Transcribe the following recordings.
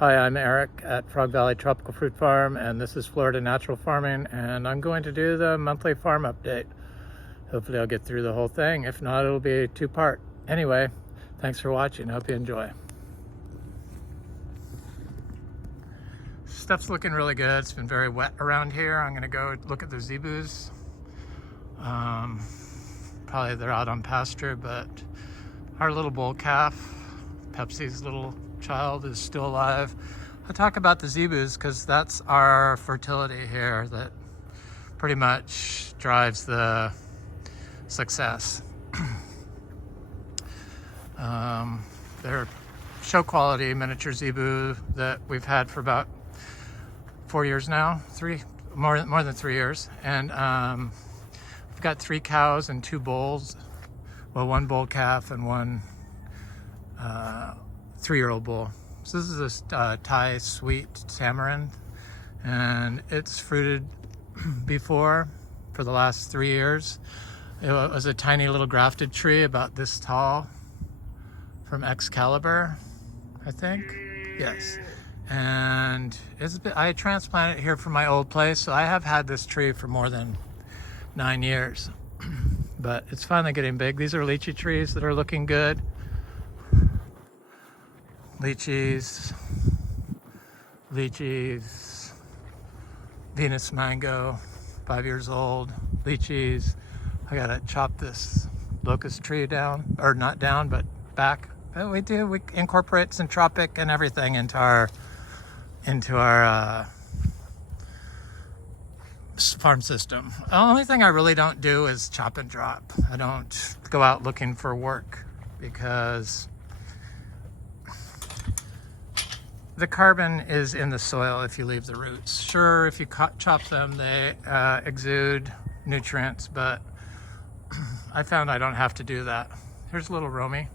Hi, I'm Eric at Frog Valley Tropical Fruit Farm, and this is Florida Natural Farming, and I'm going to do the monthly farm update. Hopefully I'll get through the whole thing. If not, it'll be a two-part. Anyway, thanks for watching. Hope you enjoy. Stuff's looking really good. It's been very wet around here. I'm going to go look at the Zebus. Probably they're out on pasture, but our little bull calf, Pepsi's little child, is still alive. I'll talk about the Zebus because that's our fertility here that pretty much drives the success. They're show quality miniature Zebu that we've had for about 4 years now, more than 3 years, and we've got 3 cows and 2 bulls. Well, 1 bull calf and 1 3-year-old bull. So this is a Thai sweet tamarind, and it's fruited before for the last 3 years. It was a tiny little grafted tree about this tall from Excalibur, I think. Yes. And I transplanted it here from my old place, so I have had this tree for more than 9 years. But it's finally getting big. These are lychee trees that are looking good. Lychees, Venus mango, 5 years old, lychees. I gotta chop this locust tree down, or not down, but back. But we incorporate Centropic and everything into our farm system. The only thing I really don't do is chop and drop. I don't go out looking for work because the carbon is in the soil if you leave the roots. Sure, if you chop them, they exude nutrients, but I found I don't have to do that. Here's little Romy.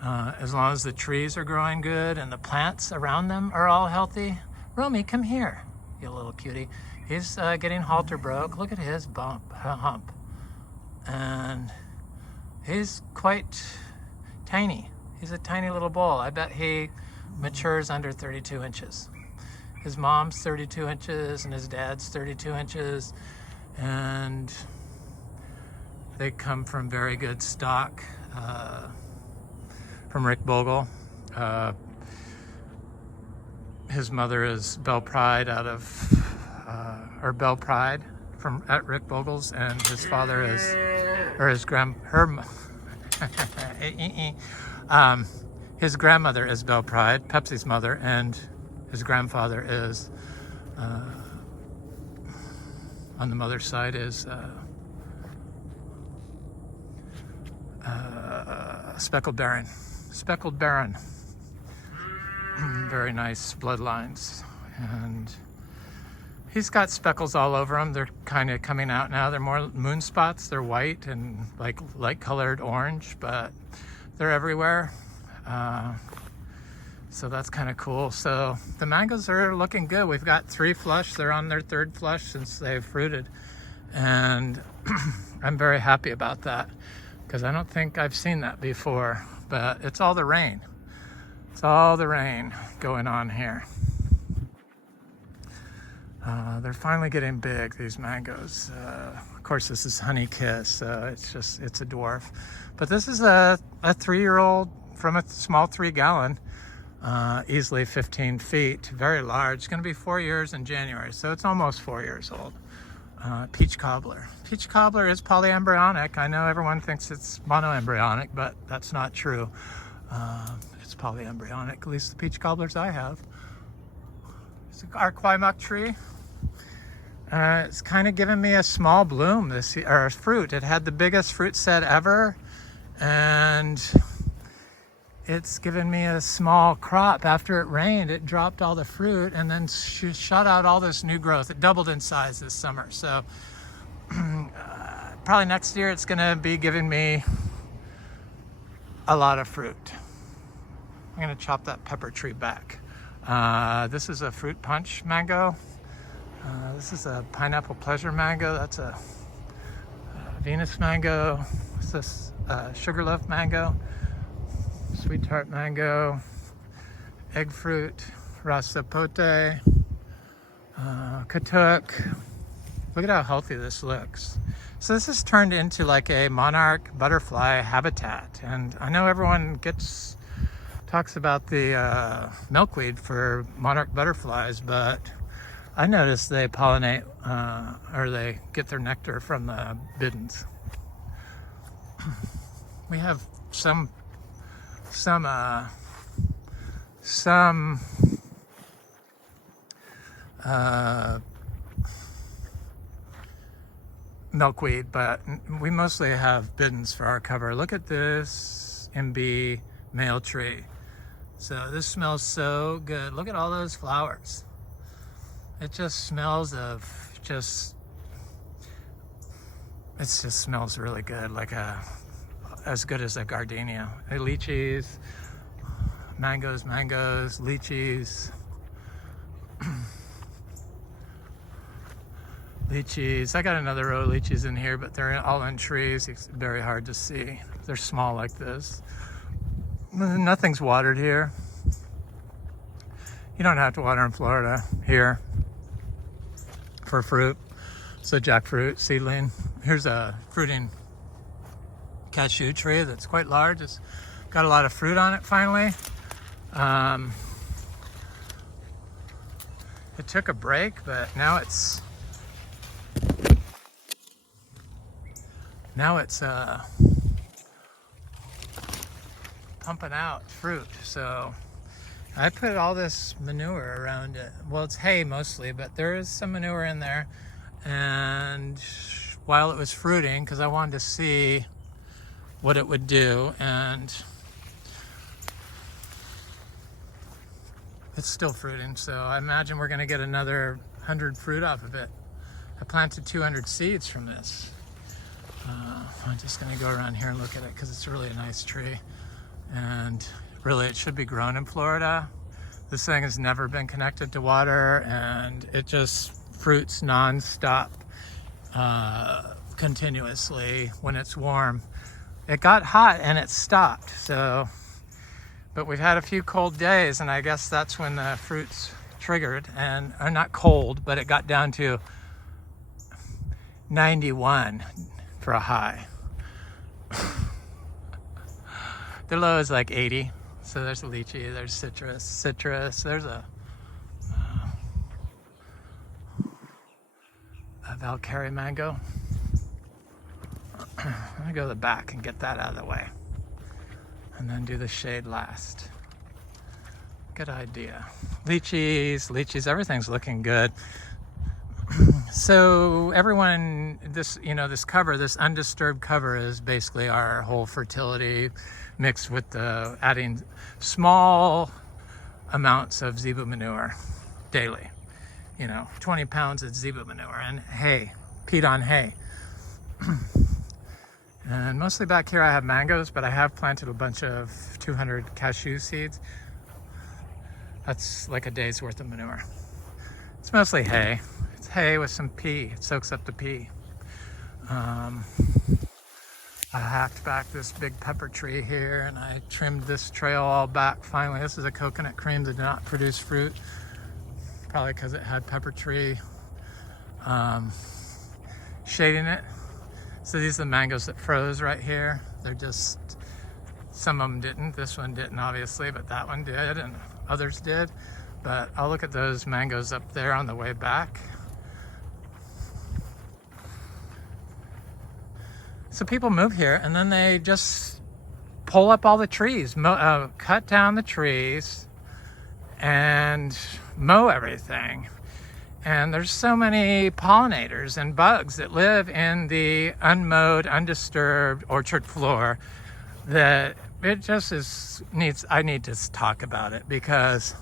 As long as the trees are growing good and the plants around them are all healthy. Romy, come here, you little cutie. He's getting halter broke. Look at his hump. And he's quite tiny. He's a tiny little bull. I bet he matures under 32 inches. His mom's 32 inches and his dad's 32 inches. And they come from very good stock. From Rick Bogle. His mother is Belle Pride Belle Pride at Rick Bogle's, and his father is, or his his grandmother is Belle Pride, Pepsi's mother, and his grandfather is, on the mother's side, is Speckled Baron. Very nice bloodlines. And he's got speckles all over him. They're kind of coming out now. They're more moon spots. They're white and like light colored orange, but they're everywhere. So that's kind of cool. So the mangoes are looking good. We've got 3 flush. They're on their 3rd flush since they've fruited. And I'm very happy about that because I don't think I've seen that before, but it's all the rain. It's all the rain going on here. They're finally getting big, these mangoes. Of course, this is Honey Kiss. It's a dwarf. But this is a 3-year-old from a small 3-gallon, easily 15 feet, very large. It's going to be 4 years in January, so it's almost 4 years old. Peach cobbler. Peach cobbler is polyembryonic. I know everyone thinks it's monoembryonic, but that's not true. It's polyembryonic, at least the peach cobblers I have. It's our Kwai Muk tree. It's kind of given me a small bloom this year, or fruit. It had the biggest fruit set ever, and it's given me a small crop. After it rained, it dropped all the fruit and then shot out all this new growth. It doubled in size this summer. So probably next year it's gonna be giving me a lot of fruit. I'm gonna chop that pepper tree back. This is a fruit punch mango. This is a pineapple pleasure mango. That's a Venus mango. What's this? Sugarloaf mango. Sweet tart mango. egg fruit, rasapote, katuk. Look at how healthy this looks. So this has turned into like a monarch butterfly habitat. And I know everyone talks about the milkweed for monarch butterflies, but I noticed they pollinate or they get their nectar from the bidens. We have some milkweed, but we mostly have bidens for our cover. Look at this MB male tree. So this smells so good. Look at all those flowers. It just smells of it just smells really good, like as good as a gardenia. Lychees, mangoes, lychees. Lychees. I got another row of lychees in here, but they're all in trees. It's very hard to see. They're small like this. Nothing's watered here. You don't have to water in Florida here for fruit. So jackfruit seedling. Here's a fruiting cashew tree that's quite large. It's got a lot of fruit on it finally. It took a break, but now it's pumping out fruit. So I put all this manure around it. Well, it's hay mostly, but there is some manure in there. And while it was fruiting, because I wanted to see what it would do, and it's still fruiting. So I imagine we're going to get another 100 fruit off of it. I planted 200 seeds from this. I'm just going to go around here and look at it because it's really a nice tree. And really, it should be grown in Florida. This thing has never been connected to water, and it just fruits non-stop, continuously when it's warm. It got hot and it stopped. So, but we've had a few cold days, and I guess that's when the fruits triggered, and are not cold, but it got down to 91 for a high. The low is like 80. So there's a lychee, there's citrus, there's a Valkyrie mango. I'm gonna go to the back and get that out of the way, and then do the shade last. Good idea. Lychees, everything's looking good. So everyone, this cover, this undisturbed cover is basically our whole fertility mixed with adding small amounts of Zebu manure daily. 20 pounds of Zebu manure and hay, peat on hay. And mostly back here I have mangoes, but I have planted a bunch of 200 cashew seeds. That's like a day's worth of manure. It's mostly hay. It's hay with some pea. It soaks up the pea. I hacked back this big pepper tree here, and I trimmed this trail all back finally. This is a coconut cream that did not produce fruit, probably because it had pepper tree shading it. So these are the mangoes that froze right here. They're just, some of them didn't. This one didn't, obviously, but that one did, and others did. But I'll look at those mangoes up there on the way back. So people move here, and then they just pull up all the trees, cut down the trees, and mow everything. And there's so many pollinators and bugs that live in the unmowed, undisturbed orchard floor that it just I need to talk about it, because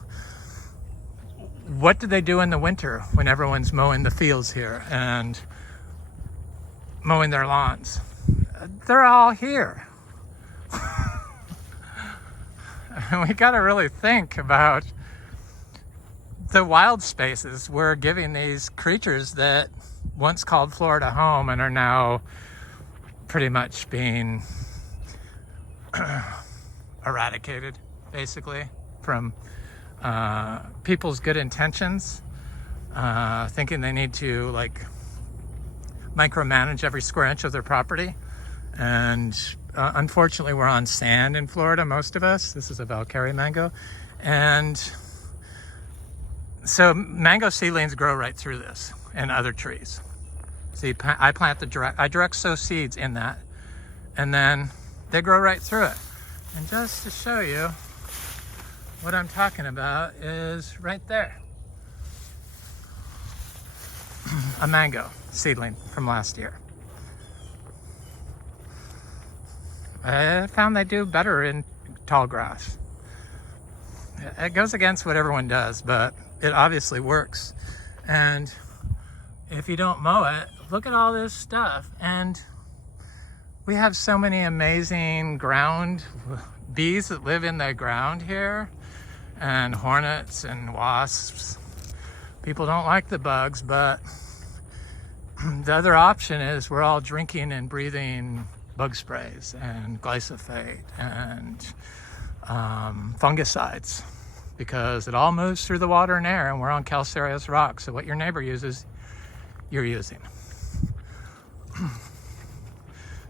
what do they do in the winter when everyone's mowing the fields here and mowing their lawns? They're all here. And we got to really think about the wild spaces we're giving these creatures that once called Florida home and are now pretty much being eradicated, basically, from people's good intentions, thinking they need to like micromanage every square inch of their property. And unfortunately, we're on sand in Florida, most of us. This is a Valkyrie mango. And so mango seedlings grow right through this and other trees. See, I plant I direct sow seeds in that, and then they grow right through it. And just to show you what I'm talking about is right there. A mango seedling from last year. I found they do better in tall grass. It goes against what everyone does, but it obviously works. And if you don't mow it, look at all this stuff. And we have so many amazing ground bees that live in the ground here, and hornets and wasps. People don't like the bugs, but the other option is we're all drinking and breathing bug sprays and glyphosate and fungicides, because it all moves through the water and air, and we're on calcareous rocks. So what your neighbor uses, you're using.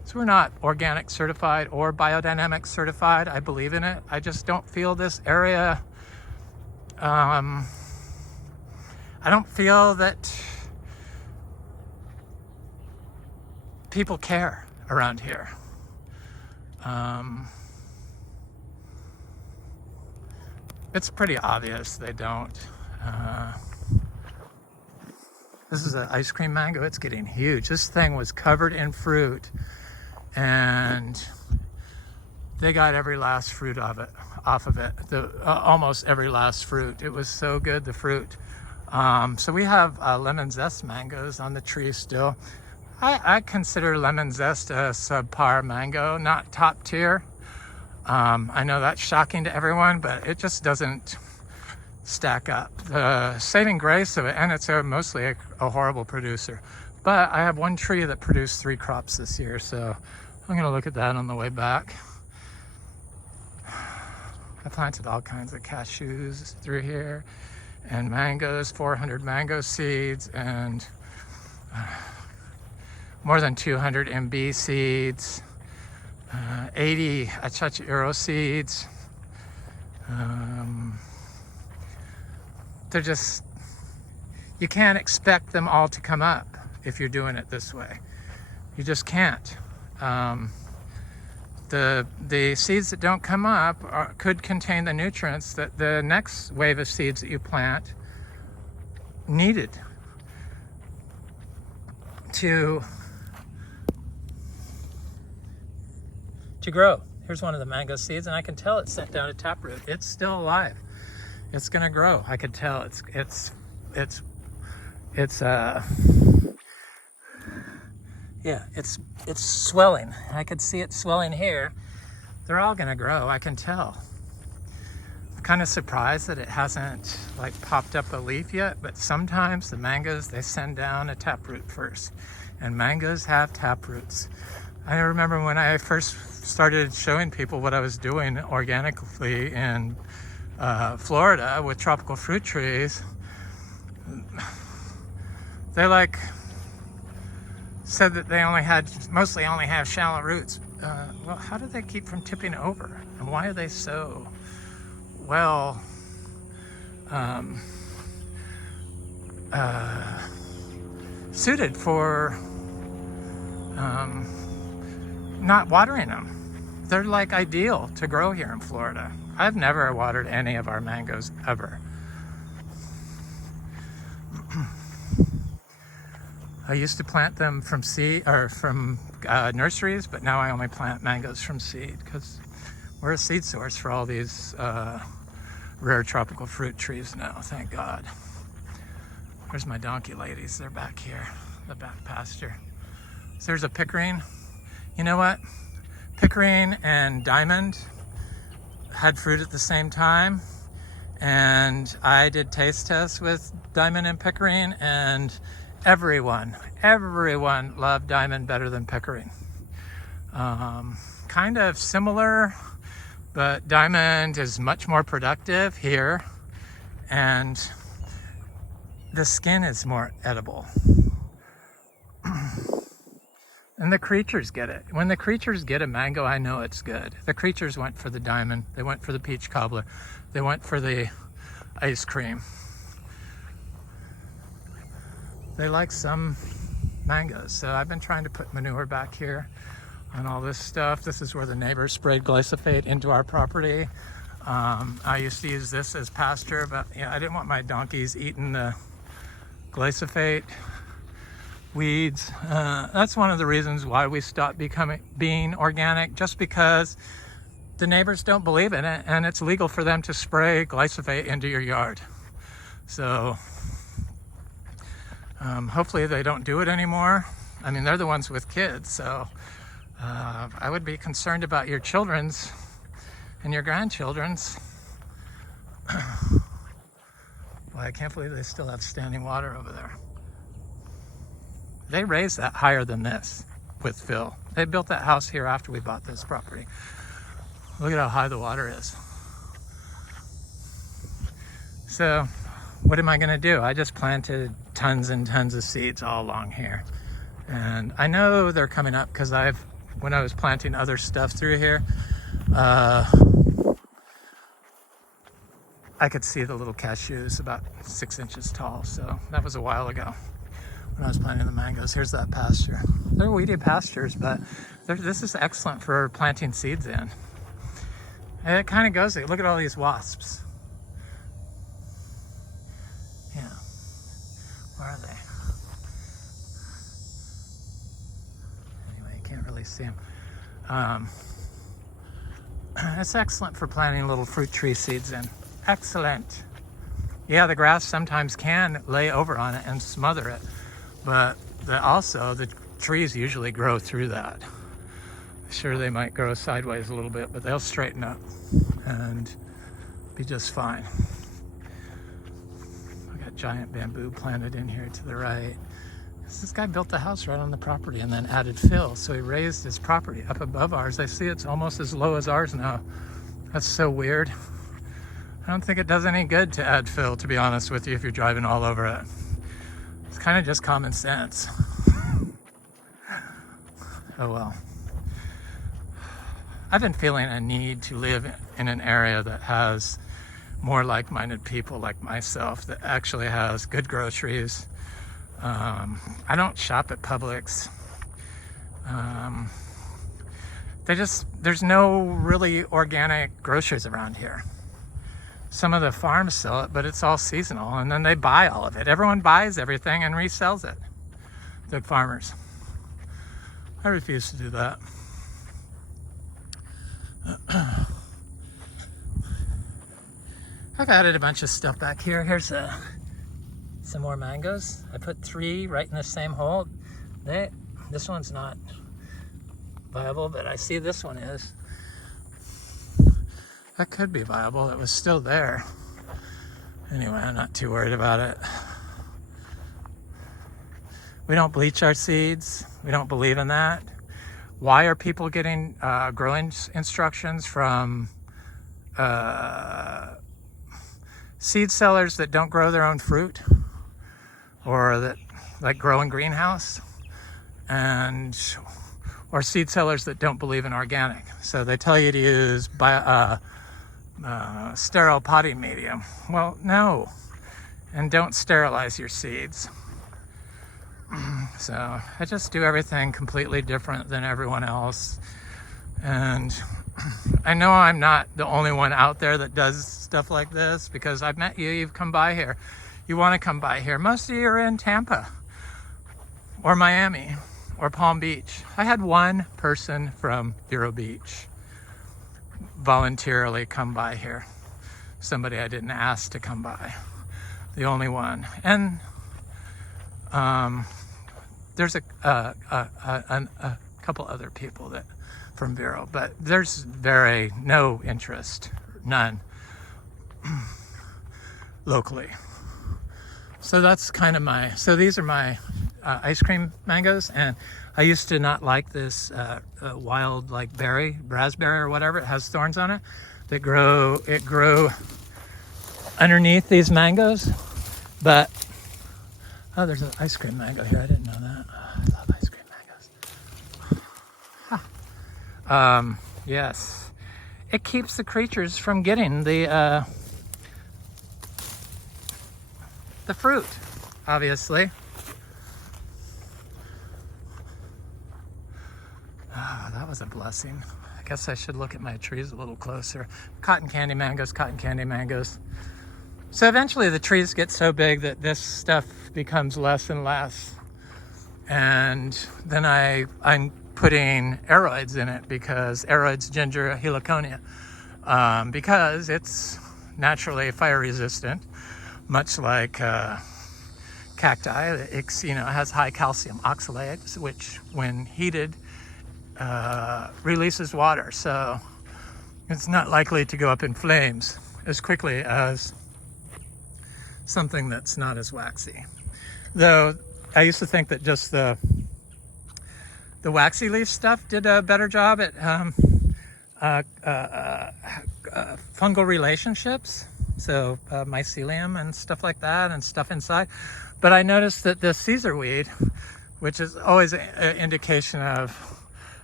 So we're not organic certified or biodynamic certified. I believe in it. I just don't feel this area, I don't feel that people care around here. It's pretty obvious they don't. This is an ice cream mango. It's getting huge. This thing was covered in fruit, and they got every last fruit off of it. Almost every last fruit. It was so good, the fruit. So we have lemon zest mangoes on the tree still. I consider lemon zest a subpar mango, not top tier. I know that's shocking to everyone, but it just doesn't stack up. The saving grace of it, and it's mostly a horrible producer. But I have one tree that produced 3 crops this year, so I'm gonna look at that on the way back. I planted all kinds of cashews through here, and mangoes, 400 mango seeds, and more than 200 MB seeds, 80 Achachairu seeds. They're just, you can't expect them all to come up if you're doing it this way. You just can't. The seeds that don't come up could contain the nutrients that the next wave of seeds that you plant needed to grow. Here's one of the mango seeds, and I can tell it's sent down to taproot. It's still alive. It's gonna grow. I could tell. It's swelling. I could see it swelling here. They're all gonna grow. I can tell. I'm kind of surprised that it hasn't like popped up a leaf yet, but sometimes the mangoes, they send down a taproot first, and mangoes have taproots. I remember when I first started showing people what I was doing organically in Florida with tropical fruit trees, they like said that they mostly only have shallow roots. Well, how do they keep from tipping over? And why are they so well suited for not watering them? They're like ideal to grow here in Florida. I've never watered any of our mangoes ever. I used to plant them from seed or from nurseries, but now I only plant mangoes from seed because we're a seed source for all these rare tropical fruit trees now, thank God. There's my donkey ladies. They're back here, the back pasture. So there's a pickering. You know what? Pickering and diamond had fruit at the same time, and I did taste tests with diamond and pickering, and everyone loved diamond better than pickering. Kind of similar, but diamond is much more productive here and the skin is more edible. And the creatures get it. When the creatures get a mango, I know it's good. The creatures went for the diamond. They went for the peach cobbler. They went for the ice cream. They like some mangoes. So I've been trying to put manure back here on all this stuff. This is where the neighbors sprayed glyphosate into our property. I used to use this as pasture, but I didn't want my donkeys eating the glyphosate weeds. That's one of the reasons why we stopped being organic, just because the neighbors don't believe in it, and it's legal for them to spray glyphosate into your yard. So hopefully they don't do it anymore. I mean, they're the ones with kids, so I would be concerned about your children's and your grandchildren's. Boy, I can't believe they still have standing water over there. They raised that higher than this with Phil. They built that house here after we bought this property. Look at how high the water is. So what am I gonna do? I just planted tons and tons of seeds all along here. And I know they're coming up because when I was planting other stuff through here, I could see the little cashews about 6 inches tall. So that was a while ago when I was planting the mangoes. Here's that pasture. They're weedy pastures, but this is excellent for planting seeds in. And it kind of goes, look at all these wasps. Yeah, where are they? Anyway, you can't really see them. It's excellent for planting little fruit tree seeds in. Excellent. Yeah, the grass sometimes can lay over on it and smother it, but also the trees usually grow through that. Sure, they might grow sideways a little bit, but they'll straighten up and be just fine. I got giant bamboo planted in here to the right. This guy built the house right on the property and then added fill, so he raised his property up above ours. I see it's almost as low as ours now. That's so weird. I don't think it does any good to add fill, to be honest with you, if you're driving all over it. It's kind of just common sense. Oh well. I've been feeling a need to live in an area that has more like-minded people like myself, that actually has good groceries. I don't shop at Publix. There's no really organic groceries around here. Some of the farms sell it, but it's all seasonal, and then they buy all of it. Everyone buys everything and resells it. The farmers. I refuse to do that. I've added a bunch of stuff back here. Here's some more mangoes. I put 3 right in the same hole. This one's not viable, but I see this one is. That could be viable. It was still there. Anyway, I'm not too worried about it. We don't bleach our seeds. We don't believe in that. Why are people getting growing instructions from seed sellers that don't grow their own fruit, or that like grow in greenhouse, or seed sellers that don't believe in organic? So they tell you to use sterile potting medium. Well, no, and don't sterilize your seeds. So I just do everything completely different than everyone else. And I know I'm not the only one out there that does stuff like this, because I've met you, you've come by here. You want to come by here. Most of you are in Tampa or Miami or Palm Beach. I had one person from Vero Beach voluntarily come by here. Somebody I didn't ask to come by. The only one. And there's a couple other people that from Vero, but there's no interest, none, locally. So that's kind of so these are my ice cream mangoes, and I used to not like this wild like raspberry or whatever. It has thorns on it that grow underneath these mangoes. But, oh, there's an ice cream mango here. I didn't know that. Oh, I love ice cream mangoes. Yes. It keeps the creatures from getting the fruit, obviously. Ah, that was a blessing. I guess I should look at my trees a little closer. Cotton candy mangoes, cotton candy mangoes. So eventually the trees get so big that this stuff becomes less and less. And then I'm putting aroids in it, because aroids ginger heliconia, because it's naturally fire resistant, much like cacti. It has high calcium oxalate, which when heated releases water, so it's not likely to go up in flames as quickly as something that's not as waxy. Though I used to think that just the waxy leaf stuff did a better job at fungal relationships, so mycelium and stuff like that, and stuff inside. But I noticed that the Caesar weed, which is always an indication of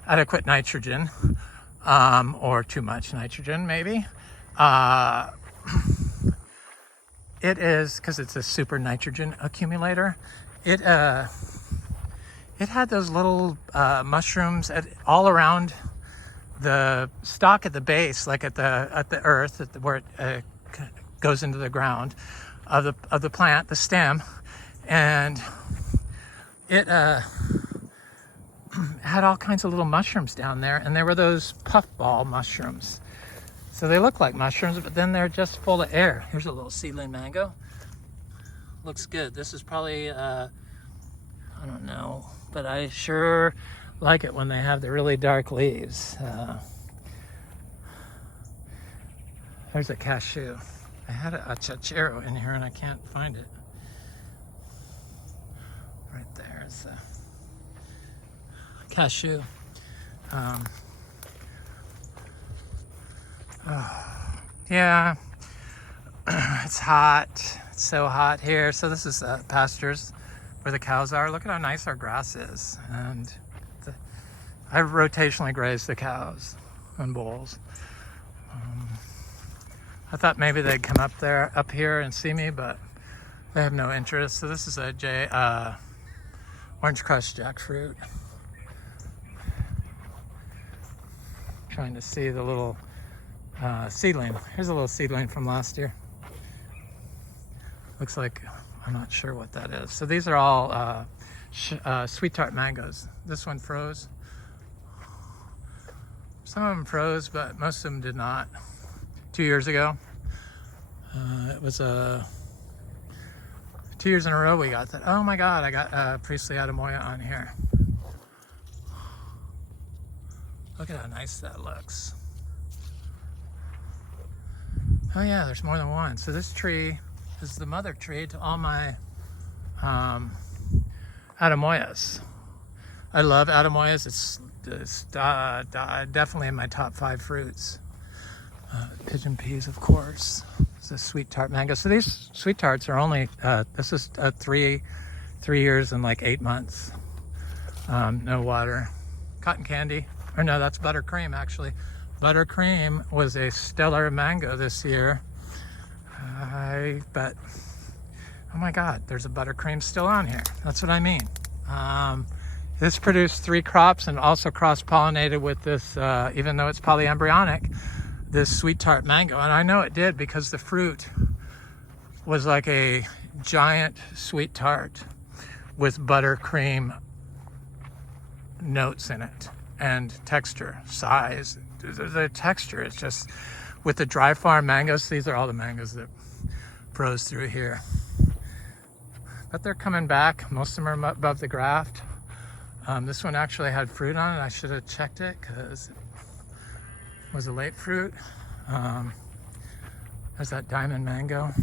adequate nitrogen, or too much nitrogen maybe, it is, because it's a super nitrogen accumulator, it had those little mushrooms all around the stalk at the base, like at the earth, where it goes into the ground of the plant, the stem, and it had all kinds of little mushrooms down there, and there were those puffball mushrooms. So they look like mushrooms, but then they're just full of air. Here's a little seedling mango. Looks good. This is probably, I don't know, but I sure like it when they have the really dark leaves. There's a cashew. I had an Achachairu in here and I can't find it. Right there is a cashew. Yeah, it's hot. It's so hot here. So this is pastures where the cows are. Look at how nice our grass is. And I rotationally graze the cows and bulls. I thought maybe they'd come up here and see me, but they have no interest. So this is a orange crushed jackfruit. Trying to see the little seedling. Here's a little seedling from last year. Looks like, I'm not sure what that is. So these are all sweet tart mangoes. This one froze. Some of them froze, but most of them did not. 2 years ago. It was 2 years in a row we got that. Oh my God, I got Priestley Atemoya on here. Look at how nice that looks. Oh yeah, there's more than one. So this tree is the mother tree to all my Atemoyas. I love Atemoyas. It's definitely in my top 5 fruits. Pigeon peas, of course. It's a sweet tart mango. So these sweet tarts are only, this is 3 years and like 8 months. No water. Cotton candy. Or no, that's buttercream actually. Buttercream was a stellar mango this year. But, oh my God, there's a buttercream still on here. That's what I mean. This produced 3 crops and also cross-pollinated with this, even though it's polyembryonic, this sweet tart mango. And I know it did because the fruit was like a giant sweet tart with buttercream notes in it and texture, size. The texture is just, with the dry farm mangoes, these are all the mangoes that froze through here. But they're coming back. Most of them are above the graft. This one actually had fruit on it. I should have checked it because it was a late fruit. There's that diamond mango.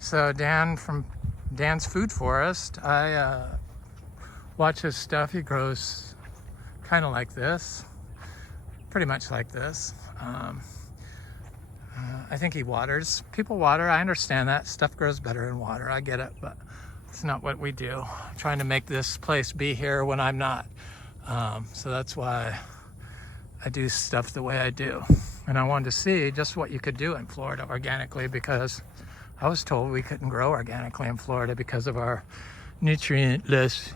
So Dan from Dan's Food Forest, I watch his stuff. He grows kind of like this, pretty much like this. I think he waters. People water. I understand that. Stuff grows better in water. I get it, but it's not what we do. I'm trying to make this place be here when I'm not. So that's why I do stuff the way I do. And I wanted to see just what you could do in Florida organically, because I was told we couldn't grow organically in Florida because of our less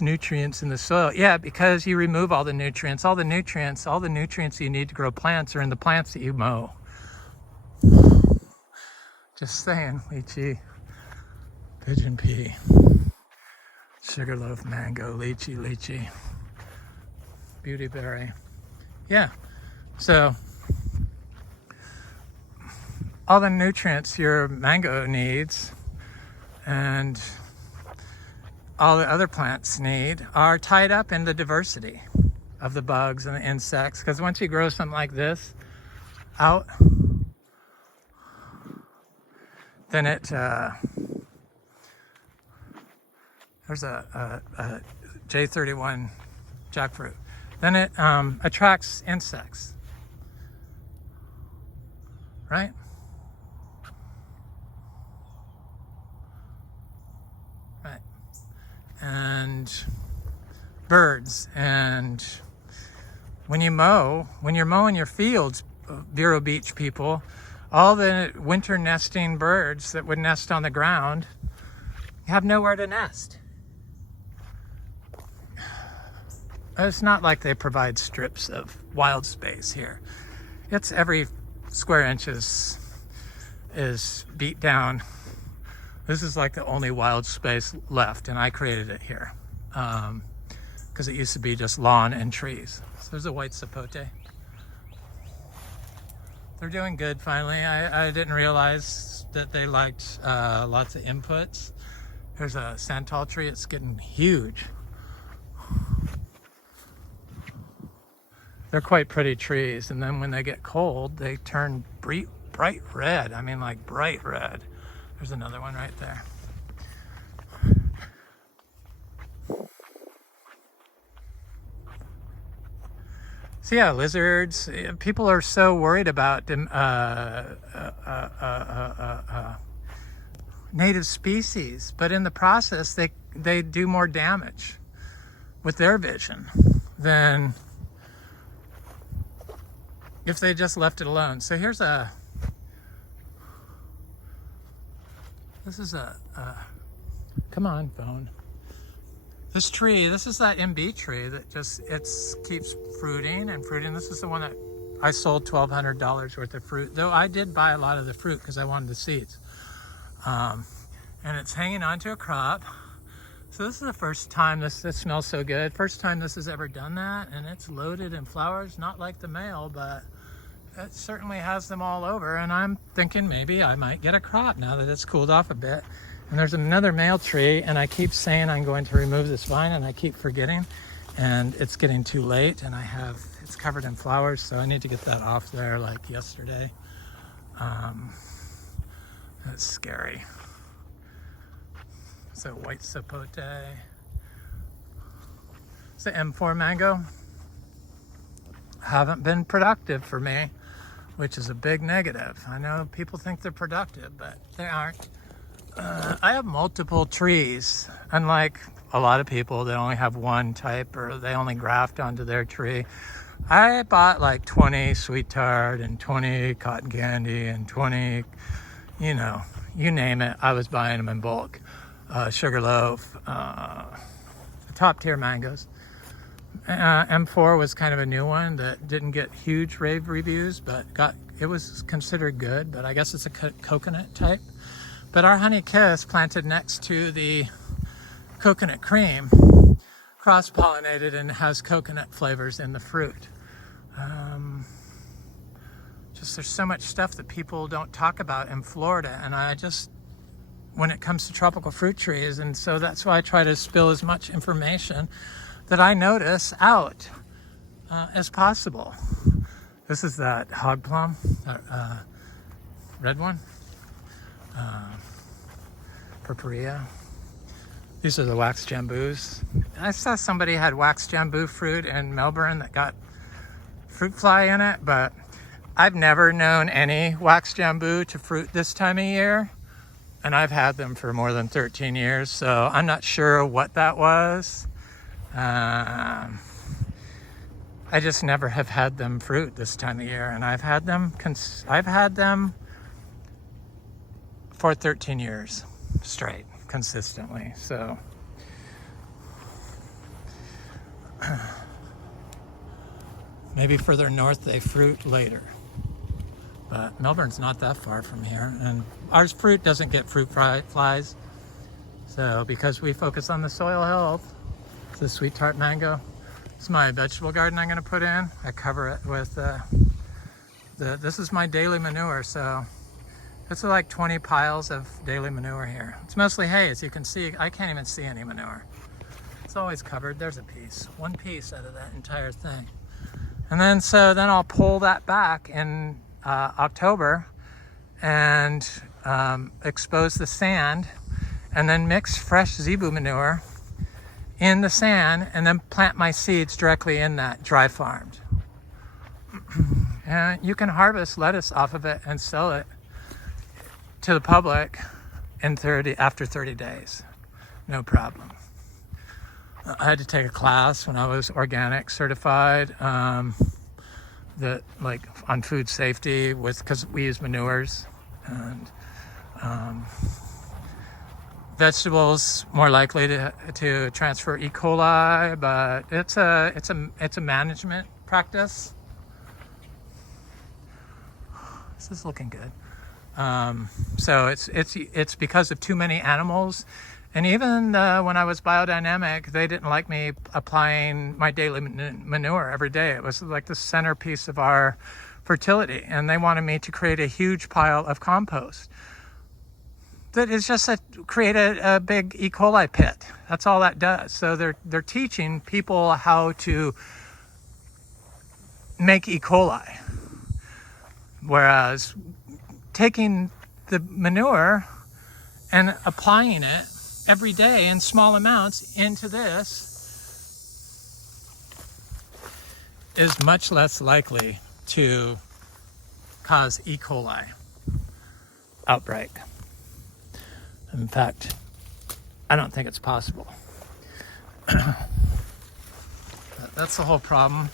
nutrients in the soil. Yeah, because you remove all the nutrients. All the nutrients you need to grow plants are in the plants that you mow. Just saying. Lychee, pigeon pea, sugarloaf mango, lychee, beautyberry. Yeah, so all the nutrients your mango needs and all the other plants need are tied up in the diversity of the bugs and the insects. Because once you grow something like this out, then it there's a J31 jackfruit. Then it attracts insects, right? Right. And birds. And when you're mowing your fields, Vero Beach people, all the winter nesting birds that would nest on the ground have nowhere to nest. It's not like they provide strips of wild space here. It's every square inch is beat down. This is like the only wild space left, and I created it here because it used to be just lawn and trees. So there's a white sapote. They're doing good finally. I didn't realize that they liked lots of inputs. There's a santal tree. It's getting huge. They're quite pretty trees, and then when they get cold, they turn bright red. I mean, like bright red. There's another one right there. So yeah, lizards. People are so worried about native species, but in the process, they do more damage with their vision than if they just left it alone. So here's this is a come on, phone. This tree, this is that MB tree that just, keeps fruiting and fruiting. This is the one that I sold $1,200 worth of fruit, though I did buy a lot of the fruit because I wanted the seeds. And it's hanging onto a crop. So this is the first time this smells so good. First time this has ever done that, and it's loaded in flowers, not like the male, but it certainly has them all over. And I'm thinking maybe I might get a crop now that it's cooled off a bit. And there's another male tree, and I keep saying I'm going to remove this vine, and I keep forgetting, and it's getting too late, and it's covered in flowers, so I need to get that off there like yesterday. That's scary. So white sapote. It's the M4 mango. Haven't been productive for me, which is a big negative. I know people think they're productive, but they aren't. I have multiple trees, unlike a lot of people that only have one type or they only graft onto their tree. I bought like 20 sweet tart and 20 cotton candy and 20, you name it. I was buying them in bulk. Sugarloaf, top tier mangoes. M4 was kind of a new one that didn't get huge rave reviews, but it was considered good, but I guess it's a coconut type. But our Honey Kiss, planted next to the coconut cream, cross-pollinated and has coconut flavors in the fruit. Just there's so much stuff that people don't talk about in Florida, and when it comes to tropical fruit trees, and so that's why I try to spill as much information that I notice out as possible. This is that hog plum, that red one. Purpurea. These are the wax jambus. I saw somebody had wax jambu fruit in Melbourne that got fruit fly in it, but I've never known any wax jambu to fruit this time of year, and I've had them for more than 13 years, so I'm not sure what that was. I just never have had them fruit this time of year, and I've had them for 13 years straight, consistently. So maybe further north they fruit later, but Melbourne's not that far from here, and our fruit doesn't get fruit flies. So because we focus on the soil health, it's the sweet tart mango. It's my vegetable garden I'm going to put in. I cover it with this is my daily manure, so it's like 20 piles of daily manure here. It's mostly hay, as you can see. I can't even see any manure. It's always covered. There's a piece, one piece out of that entire thing. And then I'll pull that back in October and expose the sand, and then mix fresh Zebu manure in the sand, and then plant my seeds directly in that, dry farmed. And you can harvest lettuce off of it and sell it to the public in after 30 days. No problem. I had to take a class when I was organic certified, that like on food safety, because we use manures, and vegetables more likely to transfer E. coli, but it's a management practice. This is looking good. So it's because of too many animals, and even when I was biodynamic, they didn't like me applying my daily manure every day. It was like the centerpiece of our fertility, and they wanted me to create a huge pile of compost. That is just create a big E. coli pit. That's all that does. So they're teaching people how to make E. coli, whereas taking the manure and applying it every day in small amounts into this is much less likely to cause E. coli outbreak. In fact, I don't think it's possible. That's the whole problem.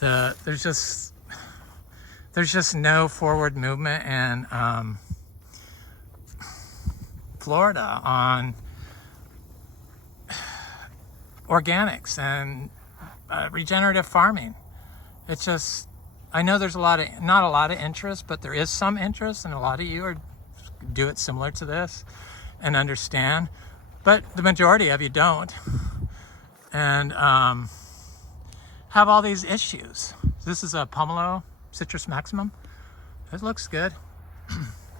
There's just no forward movement in Florida on organics and regenerative farming. It's just, I know there's not a lot of interest, but there is some interest, and a lot of you do it similar to this and understand, but the majority of you don't, and have all these issues. This is a pomelo citrus maximum. It looks good.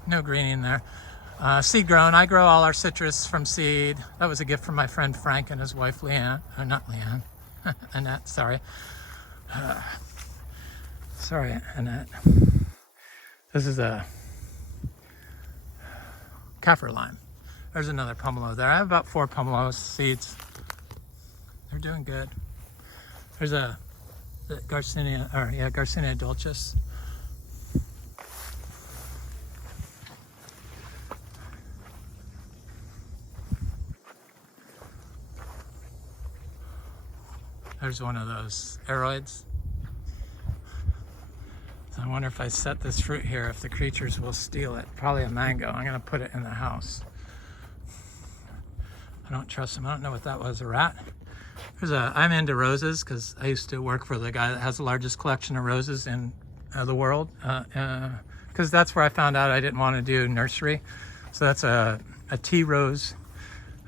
No greening there. Seed grown. I grow all our citrus from seed. That was a gift from my friend Frank and his wife Leanne. Not Leanne. Annette, sorry. Sorry, Annette. This is a kaffir lime. There's another pomelo there. I have about 4 pomelo seeds. They're doing good. There's the Garcinia dulcis. There's one of those aroids. So I wonder if I set this fruit here, if the creatures will steal it. Probably a mango. I'm going to put it in the house. I don't trust them. I don't know what that was, a rat. I'm into roses because I used to work for the guy that has the largest collection of roses in the world. Because that's where I found out I didn't want to do nursery. So that's a tea rose.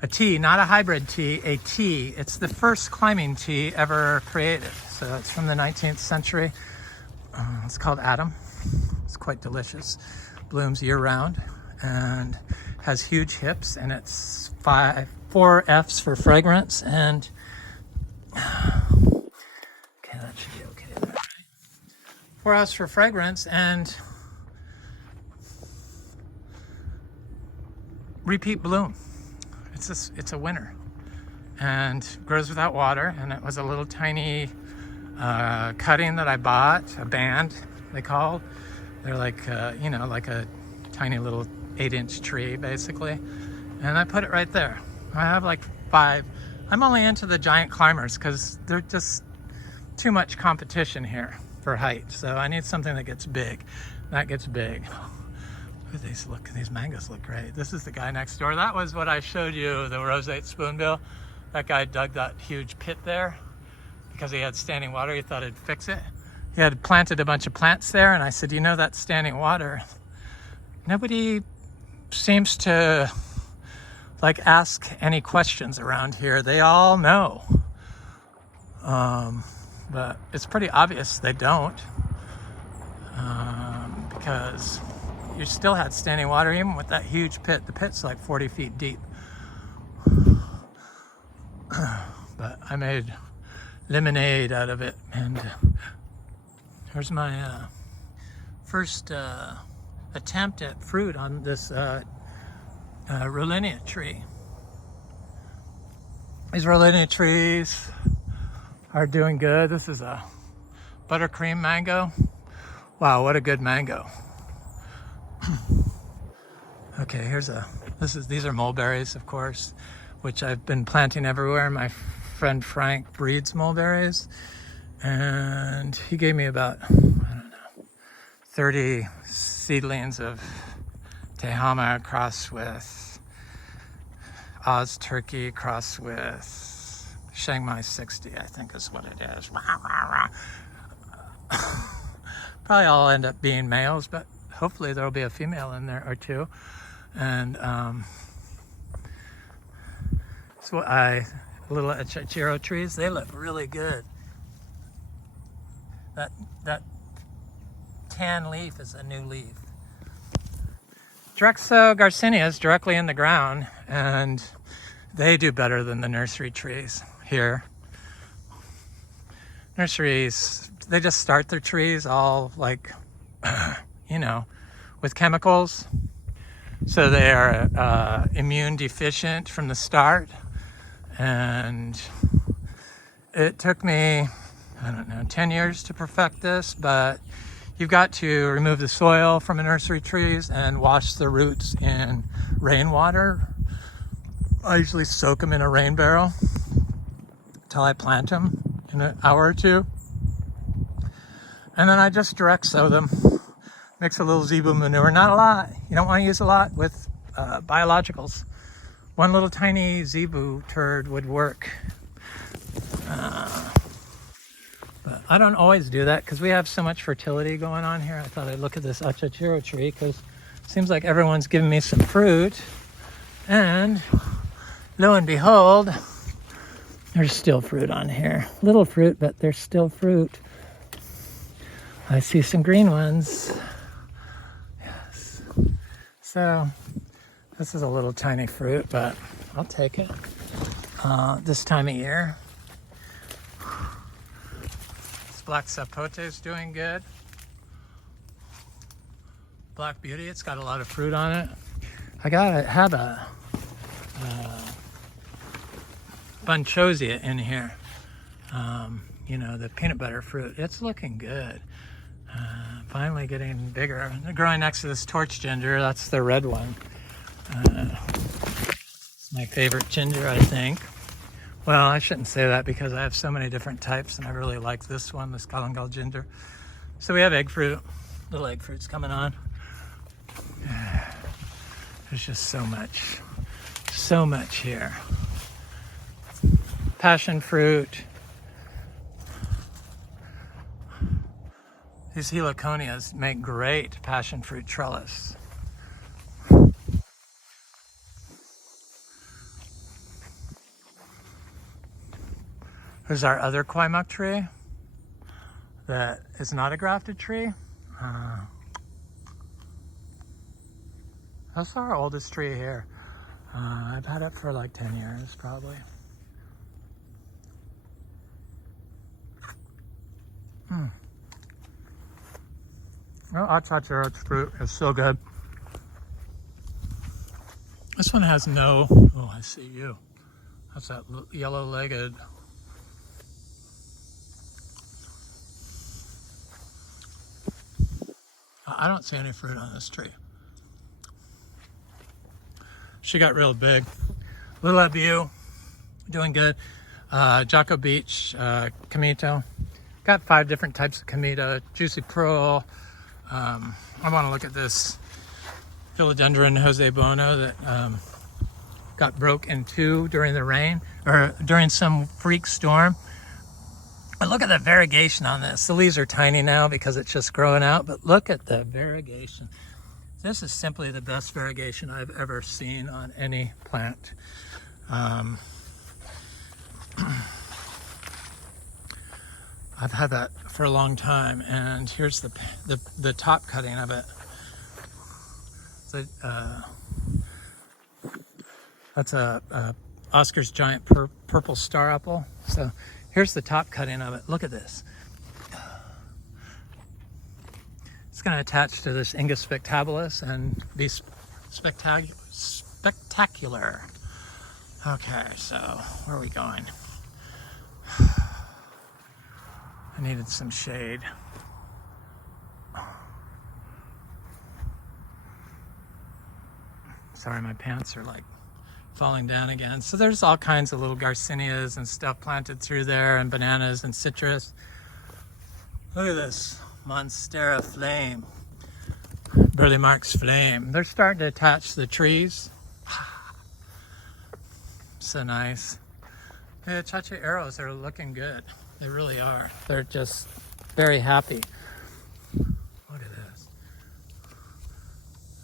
A tea, not a hybrid tea, a tea. It's the first climbing tea ever created. So it's from the 19th century. It's called Adam. It's quite delicious. Blooms year round and has huge hips, and it's 4 F's for fragrance, and okay, that should be okay there, right? 4 F's for fragrance and repeat bloom. It's a winner, and grows without water, and it was a little tiny cutting that I bought, a band they call. They're like, you know, like a tiny little 8-inch tree basically. And I put it right there. I have like 5. I'm only into the giant climbers because they're just too much competition here for height. So I need something that gets big. That gets big. Look at these mangoes look great. This is the guy next door. That was what I showed you, the roseate spoonbill. That guy dug that huge pit there because he had standing water. He thought it'd fix it. He had planted a bunch of plants there, and I said, you know, that's standing water. Nobody seems to like ask any questions around here. They all know. But it's pretty obvious they don't. Because you still had standing water even with that huge pit. The pit's like 40 feet deep. But I made lemonade out of it, and here's my first attempt at fruit on this Rollinia tree. These Rollinia trees are doing good. This is a buttercream mango. Wow, what a good mango. Okay, these are mulberries, of course, which I've been planting everywhere. My friend Frank breeds mulberries, and he gave me about, I don't know, 30 seedlings of Tehama crossed with Oz Turkey crossed with Chiang Mai 60, I think is what it is. Probably all end up being males, but hopefully there'll be a female in there or two. And so little Achachairu trees, they look really good. That tan leaf is a new leaf. Drexo Garcinia is directly in the ground, and they do better than the nursery trees here. Nurseries, they just start their trees all like, you know, with chemicals. So they are immune deficient from the start. And it took me, I don't know, 10 years to perfect this, but you've got to remove the soil from a nursery trees and wash the roots in rainwater. I usually soak them in a rain barrel until I plant them in an hour or two. And then I just direct sow them. Mix a little Zebu manure, not a lot. You don't want to use a lot with biologicals. One little tiny Zebu turd would work. But I don't always do that because we have so much fertility going on here. I thought I'd look at this Achachairu tree because it seems like everyone's giving me some fruit. And lo and behold, there's still fruit on here. Little fruit, but there's still fruit. I see some green ones. Yes. So this is a little tiny fruit, but I'll take it this time of year. This black sapote is doing good. Black Beauty, it's got a lot of fruit on it. I gotta have a bunchosia in here. You know, the peanut butter fruit. It's looking good. Finally getting bigger. They're growing next to this torch ginger. That's the red one. It's my favorite ginger, I think. Well, I shouldn't say that because I have so many different types, and I really like this one, this galangal ginger. So we have egg fruit. Little egg fruit's coming on. There's just so much here. Passion fruit. These heliconias make great passion fruit trellis. There's our other Kwai Muk tree that is not a grafted tree. That's our oldest tree here. I've had it for like 10 years probably. Oh, Achachairu fruit is so good. This one has no, oh, I see you. That's that yellow-legged. I don't see any fruit on this tree. She got real big. Little Zebu, doing good. Jocko Beach, Kamito. Got 5 different types of Kamito. Juicy Pearl. I want to look at this philodendron Jose Bono that got broke in 2 during the rain, or during some freak storm. And look at the variegation on this. The leaves are tiny now because it's just growing out, but look at the variegation. This is simply the best variegation I've ever seen on any plant. I've had that for a long time, and here's the top cutting of it. That's a Oscar's giant purple star apple. So here's the top cutting of it. Look at this. It's going to attach to this Ingus spectabilis and be spectacular. Okay, so where are we going? I needed some shade. Sorry, my pants are like falling down again. So there's all kinds of little garcinias and stuff planted through there, and bananas and citrus. Look at this Monstera flame, Burley Marks flame. They're starting to attach to the trees. So nice. The Achachairu are looking good. They really are. They're just very happy. Look at this.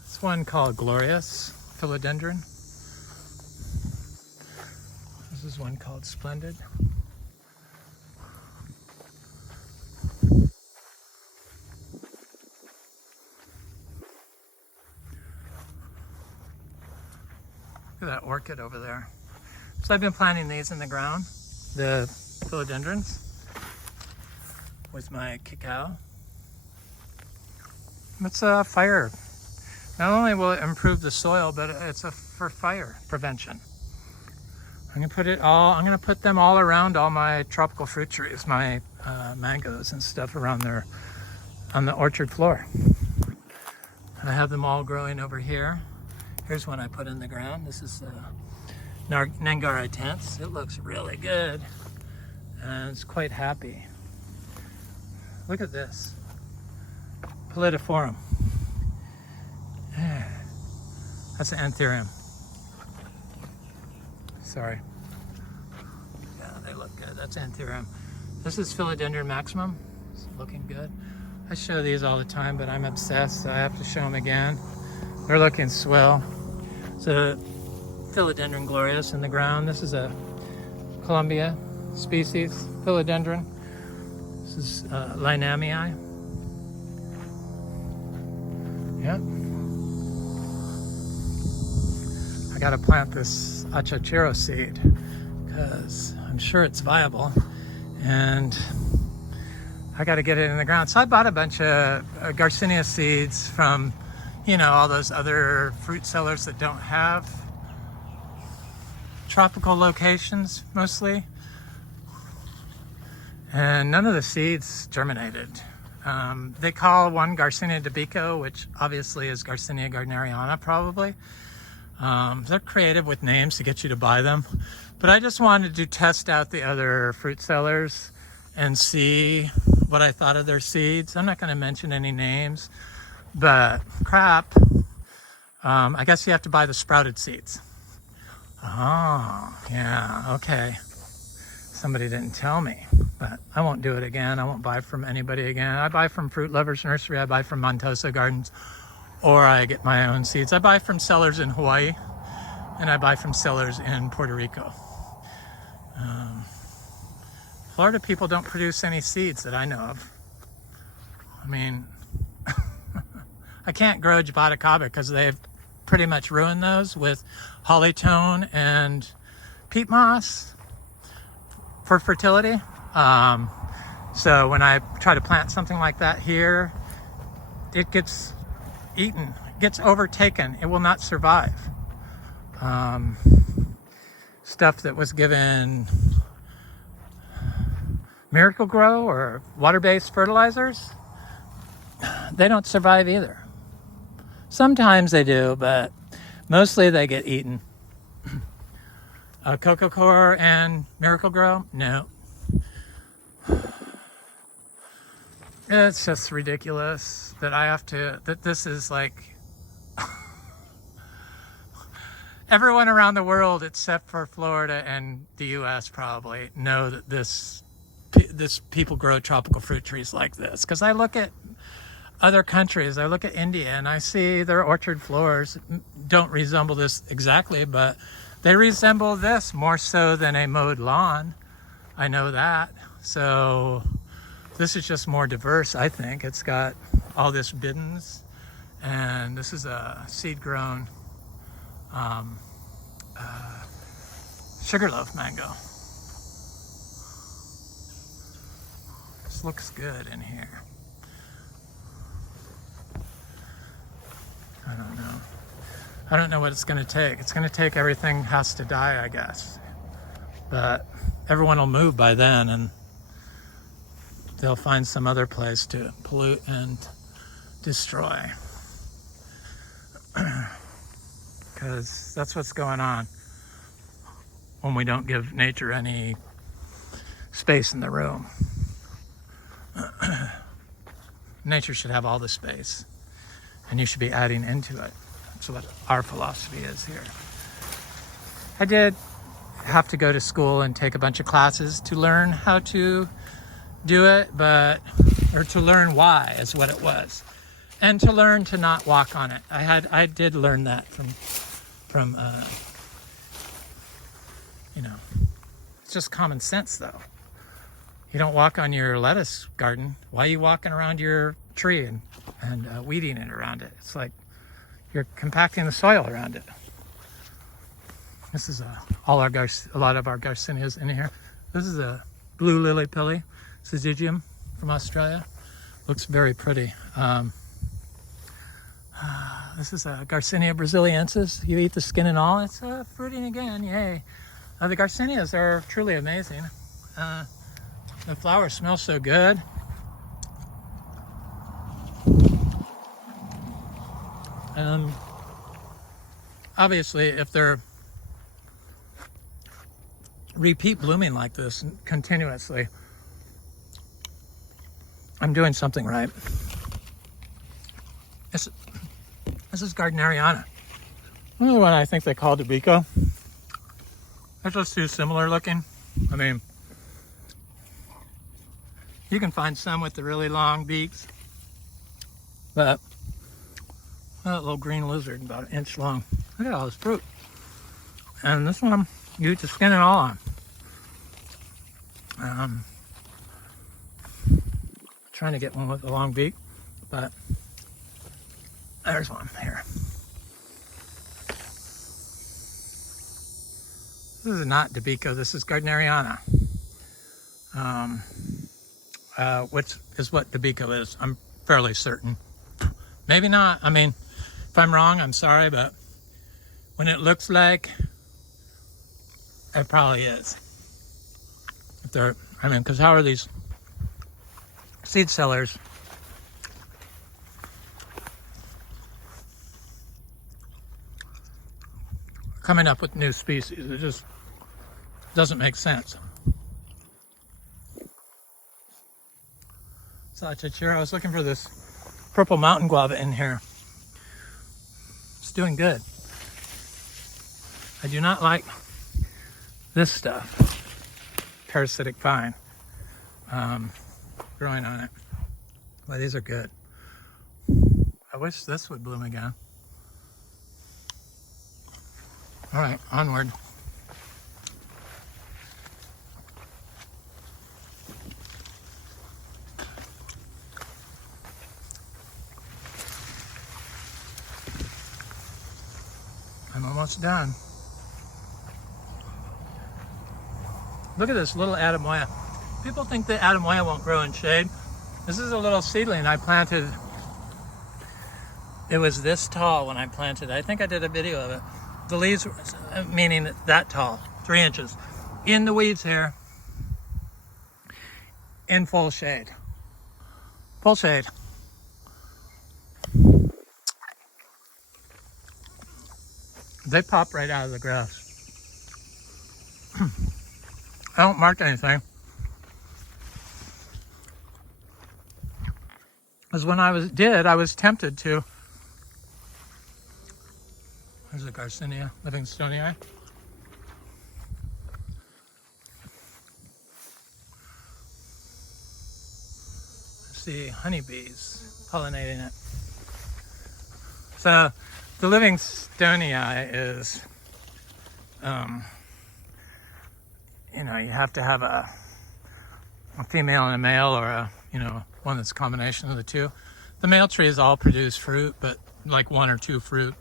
This one called Glorious Philodendron. This is one called Splendid. Look at that orchid over there. So I've been planting these in the ground, the philodendrons, with my cacao. It's a fire. Not only will it improve the soil, but it's for fire prevention. I'm gonna put them all around all my tropical fruit trees, my mangoes and stuff around there on the orchard floor. And I have them all growing over here. Here's one I put in the ground. This is Nangara tense. It looks really good, and it's quite happy. Look at this, Pallidiflorum. That's an anthurium. Sorry. Yeah, they look good. That's anthurium. This is Philodendron maximum. It's looking good. I show these all the time, but I'm obsessed, so I have to show them again. They're looking swell. So Philodendron glorious in the ground. This is a Columbia species, Philodendron. This is Linamii. Yep. I gotta plant this Achachairu seed because I'm sure it's viable, and I gotta get it in the ground. So I bought a bunch of Garcinia seeds from, you know, all those other fruit sellers that don't have tropical locations mostly, and none of the seeds germinated. They call one Garcinia dabico, which obviously is Garcinia gardneriana probably. They're creative with names to get you to buy them, but I just wanted to test out the other fruit sellers and see what I thought of their seeds. I'm not going to mention any names, but crap, I guess you have to buy the sprouted seeds. Oh, yeah, okay. Somebody didn't tell me, but I won't do it again. I won't buy from anybody again. I buy from Fruit Lovers Nursery. I buy from Montosa Gardens, or I get my own seeds. I buy from sellers in Hawaii, and I buy from sellers in Puerto Rico. Florida people don't produce any seeds that I know of. I mean, I can't grow Jaboticaba because they've pretty much ruined those with hollytone and peat moss for fertility. So when I try to plant something like that here, it gets eaten, gets overtaken. It will not survive. Stuff that was given Miracle Grow or water-based fertilizers, they don't survive either. Sometimes they do, but mostly they get eaten. Coco Core and Miracle Grow? No. It's just ridiculous that I have to, that this is like, everyone around the world except for Florida and the US probably know that this people grow tropical fruit trees like this. Because I look at other countries, I look at India, and I see their orchard floors don't resemble this exactly, but they resemble this more so than a mowed lawn. I know that. So this is just more diverse, I think. It's got all this biddens, and this is a seed-grown sugarloaf mango. This looks good in here. I don't know. I don't know what it's going to take. It's going to take everything has to die, I guess. But everyone will move by then, and they'll find some other place to pollute and destroy. Because that's what's going on when we don't give nature any space in the room. Nature should have all the space, and you should be adding into it. That's what our philosophy is here. I did have to go to school and take a bunch of classes to learn how to do it, or to learn why is what it was, and to learn to not walk on it. I did learn that from it's just common sense though. You don't walk on your lettuce garden. Why are you walking around your tree and weeding it around it? It's like you're compacting the soil around it. This is a lot of our garcinias in here. This is a blue lily pilly, syzygium from Australia. Looks very pretty. This is a Garcinia brasiliensis. You eat the skin and all. It's fruiting again, yay. The Garcinias are truly amazing. The flowers smell so good. Obviously, if they're repeat blooming like this continuously, I'm doing something right. This is Gardneriana. Another one I think they call Debico. They're just too similar looking. I mean, you can find some with the really long beaks, but that little green lizard about an inch long. Look at all this fruit. And this one, you eat the skin and all on. Trying to get one with a long beak, but there's one here. This is not Debico, this is Gardneriana, which is what Debico is. I'm fairly certain. Maybe not. I mean, if I'm wrong, I'm sorry, but when it looks like, it probably is. If they're, I mean, because how are these seed sellers coming up with new species? It just doesn't make sense. So Achachairu, I was looking for this purple mountain guava in here. It's doing good. I do not like this stuff, parasitic vine, growing on it. But these are good. I wish this would bloom again. All right, onward. I'm almost done. Look at this little Atemoya. People think that Atemoya won't grow in shade. This is a little seedling I planted. It was this tall when I planted it. I think I did a video of it. The leaves, meaning that tall, 3 inches, in the weeds here, in full shade. Full shade. They pop right out of the grass. I don't mark anything. Because when I was tempted to. There's a Garcinia, Livingstonii. See honeybees pollinating it. So the Livingstonii is, you have to have a female and a male, or one that's a combination of the two. The male trees all produce fruit, but like 1 or 2 fruit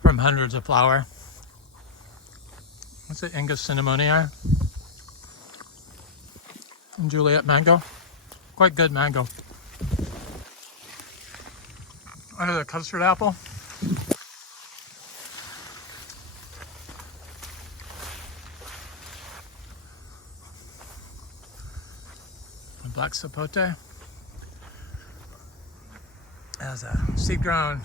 from hundreds of flower. What's it, Ingus cinnamonii? And Juliet mango. Quite good mango. Under the custard apple. The black sapote. As a seed grown.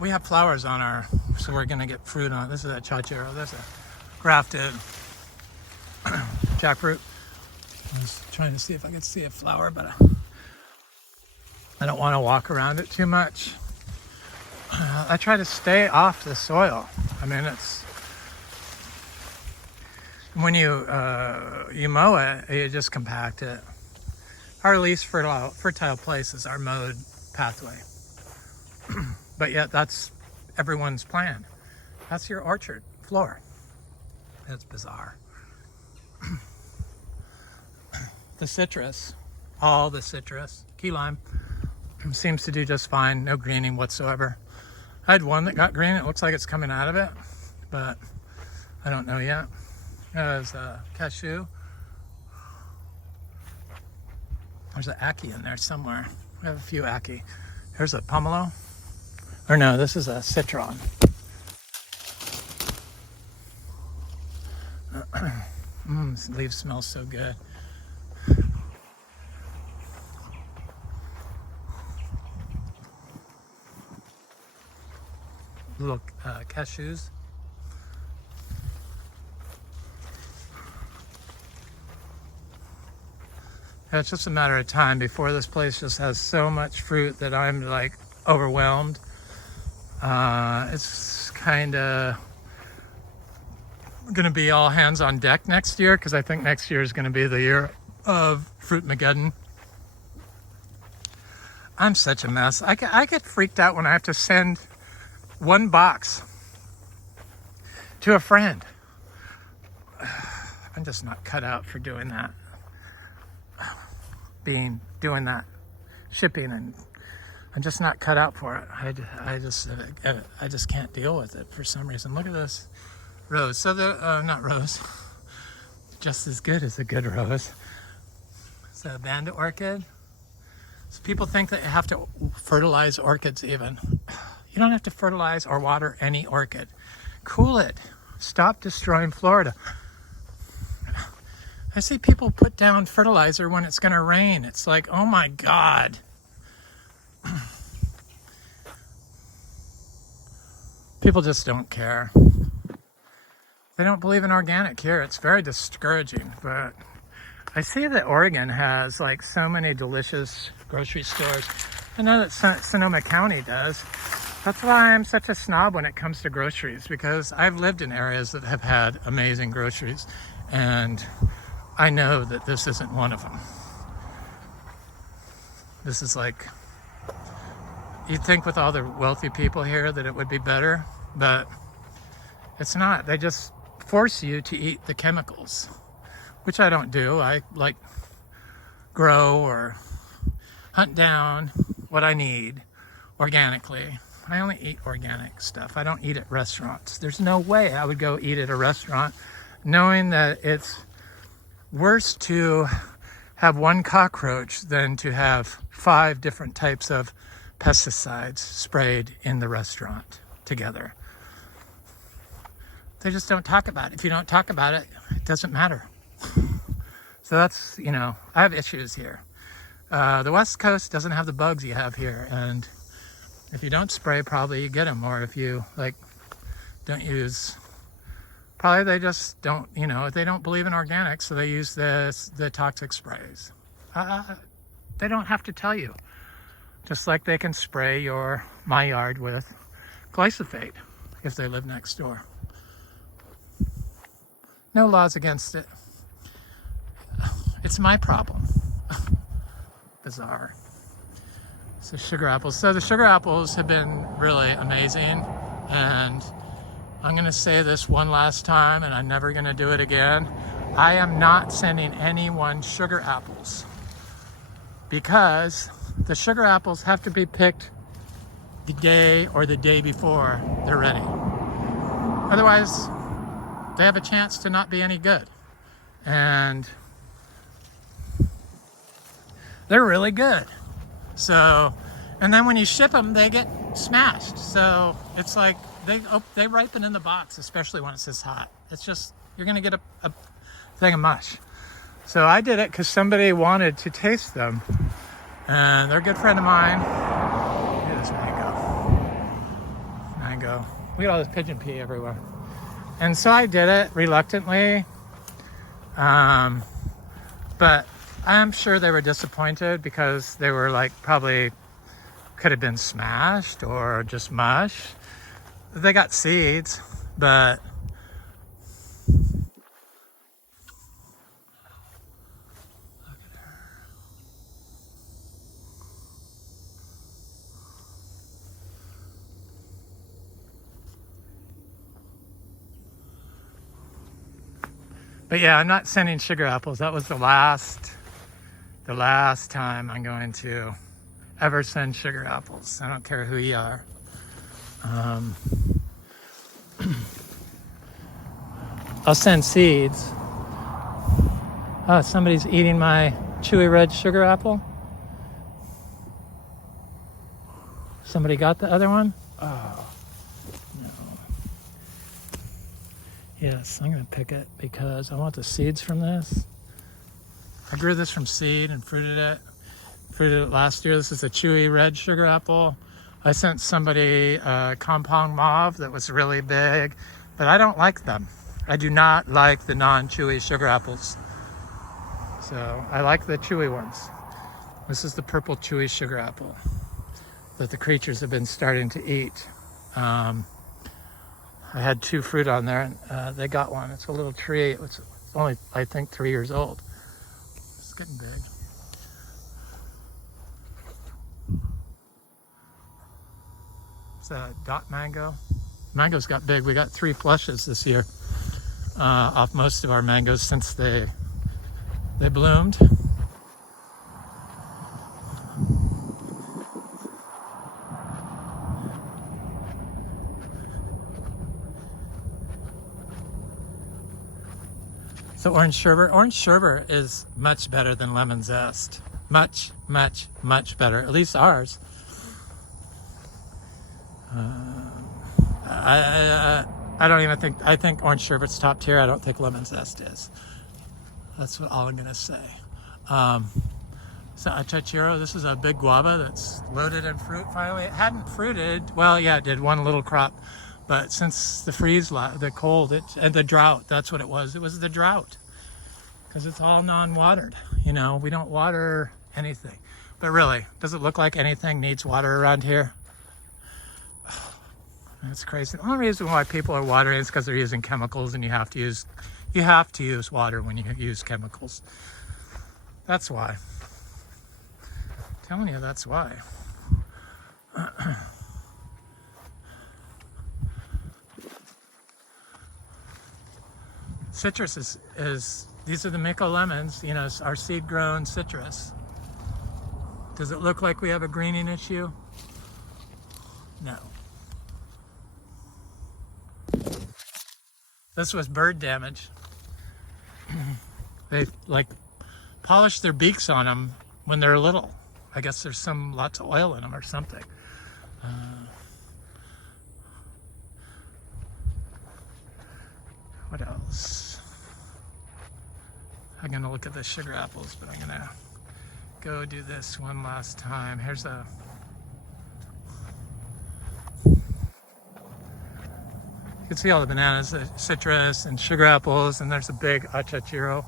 We have flowers on our, so we're gonna get fruit on. This is Achachairu. There's a grafted jackfruit. I was trying to see if I could see a flower, but I don't want to walk around it too much. I try to stay off the soil. I mean, it's when you mow it, you just compact it. Our least fertile place is our mowed pathway. But yet that's everyone's plan. That's your orchard floor. It's bizarre. The citrus, all the citrus, key lime, seems to do just fine. No greening whatsoever. I had one that got green. It looks like it's coming out of it, but I don't know yet. There's a cashew. There's an ackee in there somewhere. We have a few ackee. Here's a pomelo. Or no, this is a citron. This leaf smells so good. Little cashews. Yeah, it's just a matter of time before this place just has so much fruit that I'm like overwhelmed. It's kind of going to be all hands on deck next year, because I think next year is going to be the year of Fruitmageddon. I'm such a mess. I get freaked out when I have to send one box to a friend. I'm just not cut out for doing that. Doing that shipping, and I'm just not cut out for it. I just can't deal with it for some reason. Look at this rose. So not rose, just as good as a good rose. It's a bandit orchid. So people think that you have to fertilize orchids even. You don't have to fertilize or water any orchid. Cool it. Stop destroying Florida. I see people put down fertilizer when it's going to rain. It's like, oh my God. People just don't care. They don't believe in organic here. It's very discouraging. But I see that Oregon has like so many delicious grocery stores. I know that Sonoma County does. That's why I'm such a snob when it comes to groceries, because I've lived in areas that have had amazing groceries, and I know that this isn't one of them. This is like, you'd think with all the wealthy people here that it would be better, but it's not. They just force you to eat the chemicals, which I don't do. I like grow or hunt down what I need organically. I only eat organic stuff. I don't eat at restaurants. There's no way I would go eat at a restaurant knowing that it's worse to have one cockroach than to have 5 different types of pesticides sprayed in the restaurant together. They just don't talk about it. If you don't talk about it, it doesn't matter. So that's, I have issues here. The West Coast doesn't have the bugs you have here, and If you don't spray, probably you get them. Or if you like don't use, probably they just don't, you know, they don't believe in organic, so they use the toxic sprays. They don't have to tell you. Just like they can spray my yard with glyphosate if they live next door. No laws against it. It's my problem. Bizarre. So sugar apples. So the sugar apples have been really amazing, and I'm gonna say this one last time, and I'm never gonna do it again. I am not sending anyone sugar apples because the sugar apples have to be picked the day or the day before they're ready. Otherwise, they have a chance to not be any good. And they're really good. So, and then when you ship them, they get smashed. So it's like they ripen in the box, especially when it's this hot. It's just, you're gonna get a thing of mush. So I did it because somebody wanted to taste them. And they're a good friend of mine. Look at this mango. We got all this pigeon pea everywhere. And so I did it reluctantly. But I'm sure they were disappointed because they were like probably could have been smashed or just mush. They got seeds, but yeah, I'm not sending sugar apples. That was the last time I'm going to ever send sugar apples. I don't care who you are. I'll send seeds. Oh, somebody's eating my chewy red sugar apple. Somebody got the other one? Oh, no. Yes, I'm gonna pick it because I want the seeds from this. I grew this from seed and fruited it last year. This is a chewy red sugar apple. I sent somebody a compound mauve that was really big, but I don't like them. I do not like the non-chewy sugar apples. So I like the chewy ones. This is the purple chewy sugar apple that the creatures have been starting to eat. I had 2 fruit on there, and they got one. It's a little tree. It's only, I think, 3 years old. It's getting big. It's a dot mango. Mangoes got big. We got 3 flushes this year off most of our mangoes since they bloomed. So orange sherbet is much better than lemon zest. Much, much, much better. At least ours. I don't even think, I think orange sherbet's top tier. I don't think lemon zest is. That's all I'm gonna say. So Achachairu, this is a big guava that's loaded in fruit finally. It hadn't fruited, well, yeah, it did one little crop, but since the freeze, the cold, and the drought, that's what it was. It was the drought, because it's all non-watered. You know, we don't water anything. But really, does it look like anything needs water around here? That's crazy. The only reason why people are watering is because they're using chemicals, and you have to use water when you use chemicals. That's why. I'm telling you, that's why. Citrus is these are the Micco Lemons, you know, our seed-grown citrus. Does it look like we have a greening issue? No. This was bird damage. They like polish their beaks on them when they're little. I guess there's lots of oil in them or something. What else? I'm gonna look at the sugar apples, but I'm gonna go do this one last time. Here's a can see all the bananas, the citrus and sugar apples, and there's a big Achachairu.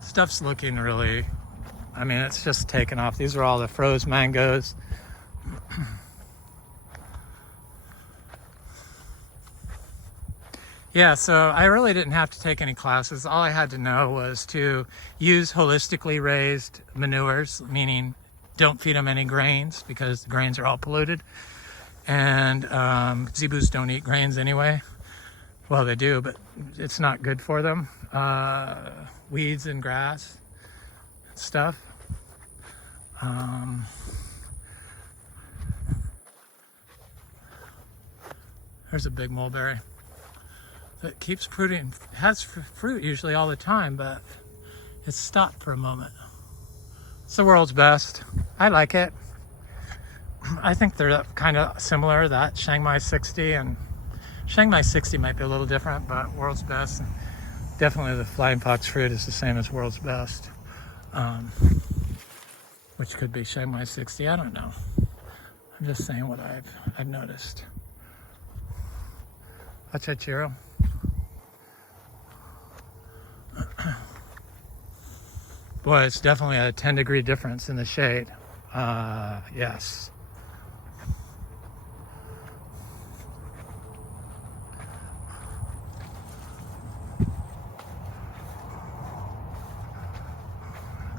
Stuff's looking really, I mean, it's just taken off. These are all the froze mangoes. Yeah, so I really didn't have to take any classes. All I had to know was to use holistically raised manures, meaning don't feed them any grains because the grains are all polluted. And Zebus don't eat grains anyway. Well, they do, but it's not good for them. Weeds and grass stuff. There's a big mulberry that keeps fruiting, has fruit usually all the time, but it's stopped for a moment. It's the world's best. I like it. I think they're kind of similar, that Shanghai 60, and Shanghai 60 might be a little different, but world's best. Definitely the flying fox fruit is the same as world's best, which could be Shanghai 60. I don't know. I'm just saying what I've noticed. Achachairu. Boy, it's definitely a 10-degree difference in the shade. Yes.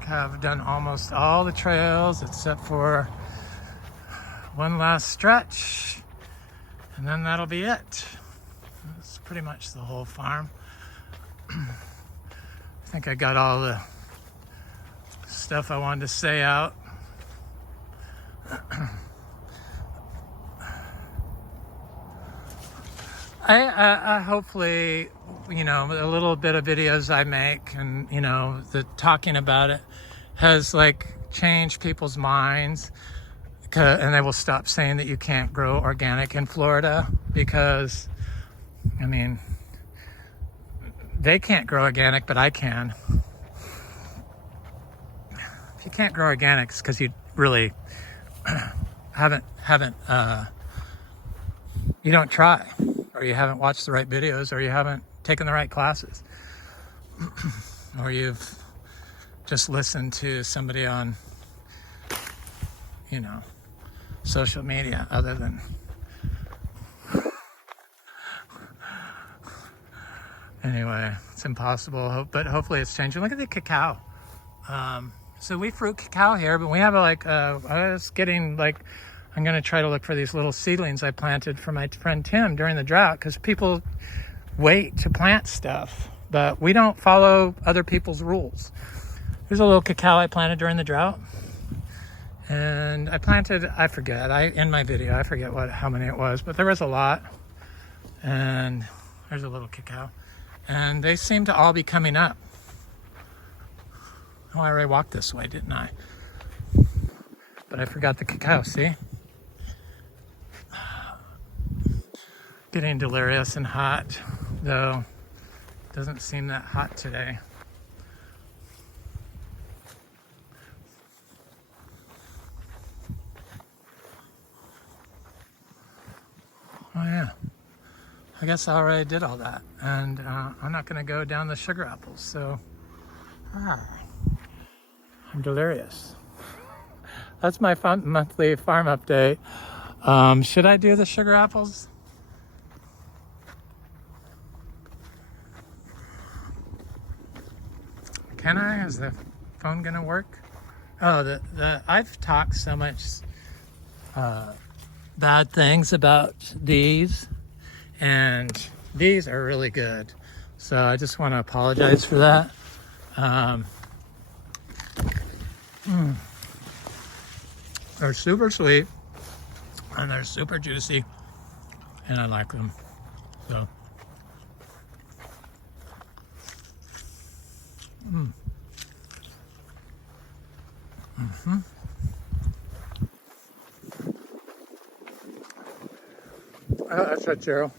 I've done almost all the trails except for one last stretch, and then that'll be it. That's pretty much the whole farm. I think I got all the stuff I wanted to say out. I hopefully, you know, a little bit of videos I make and, you know, the talking about it has like changed people's minds, and they will stop saying that you can't grow organic in Florida, because, I mean, they can't grow organic, but I can. If you can't grow organic, it's because you really haven't you don't try, or you haven't watched the right videos, or you haven't taken the right classes, or you've just listened to somebody on, you know, social media other than anyway, it's impossible, but hopefully it's changing. Look at the cacao. So we fruit cacao here, but we have I was getting like, I'm going to try to look for these little seedlings I planted for my friend Tim during the drought, because people wait to plant stuff, but we don't follow other people's rules. Here's a little cacao I planted during the drought, and I planted, I forget, in my video, I forget how many it was, but there was a lot. And there's a little cacao, and they seem to all be coming up. Oh, I already walked this way, didn't I? But I forgot the cacao, see? Getting delirious and hot, though doesn't seem that hot today. Oh yeah, I guess I already did all that, and I'm not going to go down the sugar apples, so I'm delirious. That's my monthly farm update. Should I do the sugar apples? Can I? Is the phone gonna work? Oh, I've talked so much bad things about these, and these are really good. So I just want to apologize for that. They're super sweet, and they're super juicy, and I like them. So. That's right, Cheryl.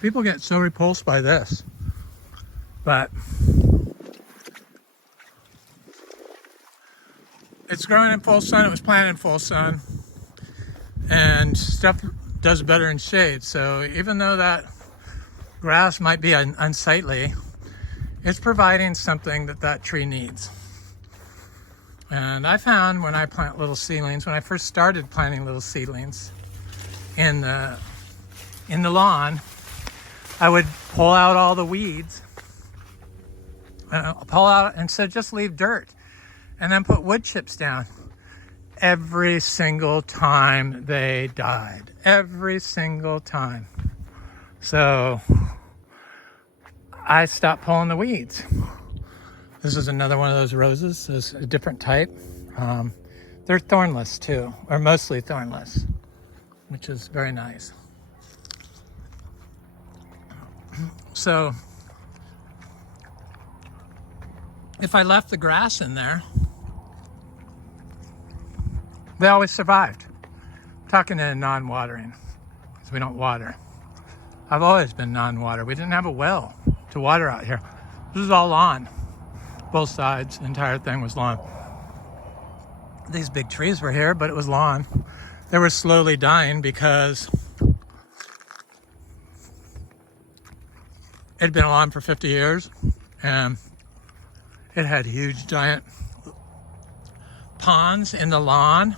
People get so repulsed by this, but it's growing in full sun. It was planted in full sun, and stuff does better in shade. So even though that grass might be unsightly, it's providing something that that tree needs. And I found when I plant little seedlings, when I first started planting little seedlings in the lawn, I would pull out all the weeds, pull out, and so just leave dirt, and then put wood chips down. Every single time they died, every single time. So I stopped pulling the weeds. This is another one of those roses. It's a different type. They're thornless too, or mostly thornless, which is very nice. So if I left the grass in there, they always survived. I'm talking in non-watering, because we don't water. I've always been non-water. We didn't have a well to water out here. This is all lawn. Both sides, the entire thing was lawn. These big trees were here, but it was lawn. They were slowly dying because it had been a lawn for 50 years, and it had huge, giant ponds in the lawn,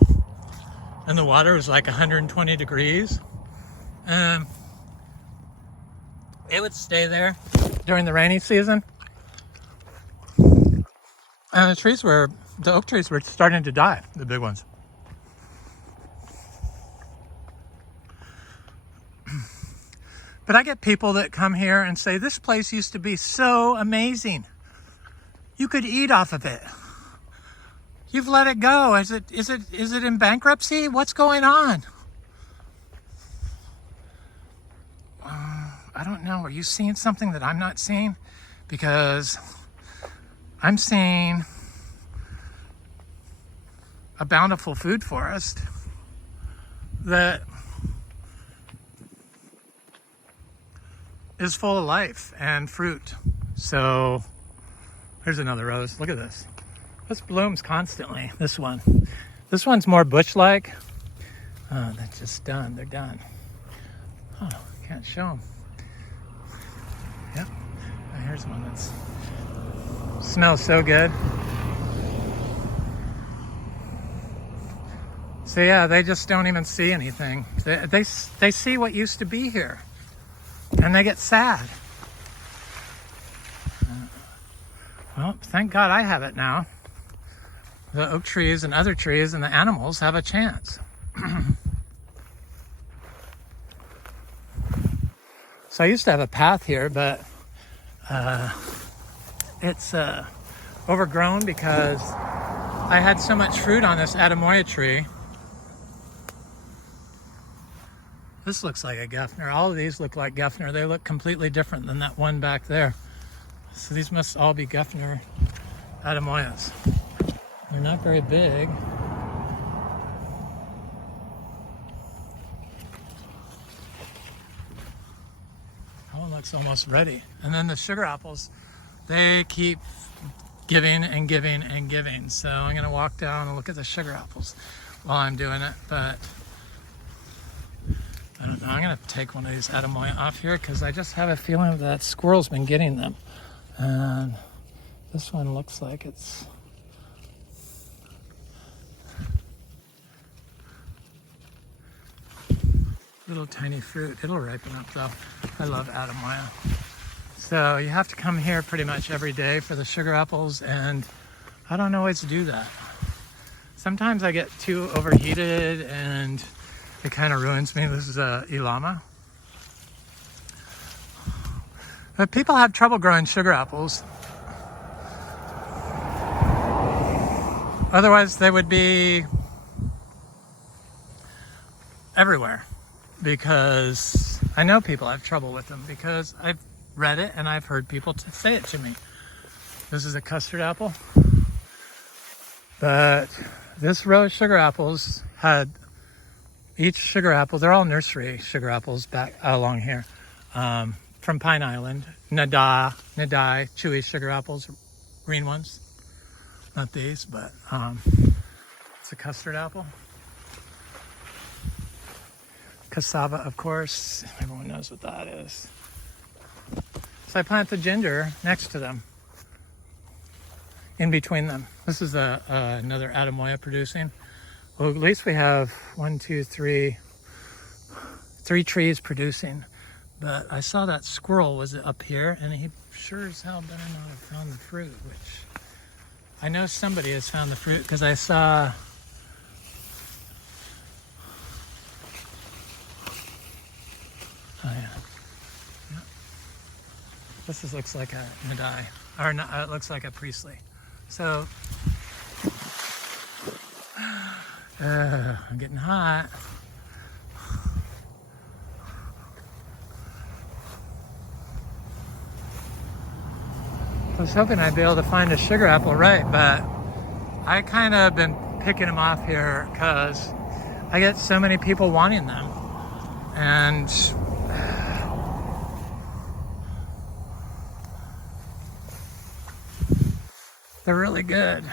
and the water was like 120 degrees. And it would stay there during the rainy season. And the oak trees were starting to die, the big ones. But I get people that come here and say, this place used to be so amazing. You could eat off of it. You've let it go. Is it in bankruptcy? What's going on? I don't know. Are you seeing something that I'm not seeing? Because I'm seeing a bountiful food forest that is full of life and fruit. So here's another rose. Look at this. This blooms constantly, this one. This one's more bush-like. Oh, that's just done. They're done. Oh, can't show them. Yep. And here's one that's smells so good. So yeah, they just don't even see anything. They see what used to be here, and they get sad. Well, thank God I have it now. The oak trees and other trees and the animals have a chance. So I used to have a path here, but it's overgrown because I had so much fruit on this Atemoya tree. This looks like a Geffner. All of these look like Geffner. They look completely different than that one back there. So these must all be Geffner Atemoyas. They're not very big. That one looks almost ready. And then the sugar apples, they keep giving and giving and giving. So I'm gonna walk down and look at the sugar apples while I'm doing it, but I don't know. I'm gonna take one of these Atemoya off here because I just have a feeling that squirrel's been getting them. And this one looks like it's little tiny fruit. It'll ripen up though. I love Atemoya. So you have to come here pretty much every day for the sugar apples, and I don't always do that. Sometimes I get too overheated and it kind of ruins me. This is a Ilama. But people have trouble growing sugar apples. Otherwise they would be everywhere, because I know people have trouble with them because I've read it and I've heard people say it to me. This is a custard apple, but this row of sugar apples had each sugar apple, they're all nursery sugar apples back along here, from Pine Island, Nadai, chewy sugar apples, green ones. Not these, but it's a custard apple. Cassava, of course. Everyone knows what that is. So I plant the ginger next to them, in between them. This is another Atemoya producing. Well, at least we have 3 trees producing. But I saw that squirrel was up here, and he sure as hell better not have found the fruit, which I know somebody has found the fruit because I saw this looks like a Madai, or no, it looks like a Priestley. So I'm getting hot. I was hoping I'd be able to find a sugar apple right, but I kind of been picking them off here because I get so many people wanting them, and they're really good.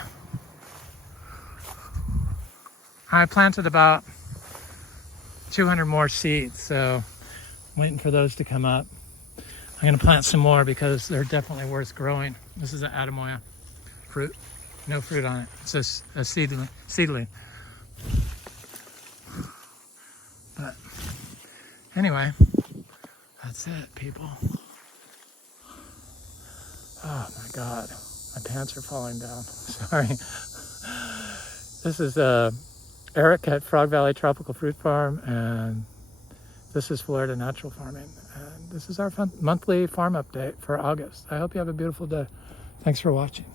I planted about 200 more seeds, so I'm waiting for those to come up. I'm gonna plant some more because they're definitely worth growing. This is an Atemoya fruit. No fruit on it. It's just a seedling. But anyway, that's it, people. Oh my God, my pants are falling down. Sorry. This is Eric at Frog Valley Tropical Fruit Farm, and this is Florida Natural Farming. And this is our monthly farm update for August. I hope you have a beautiful day. Thanks for watching.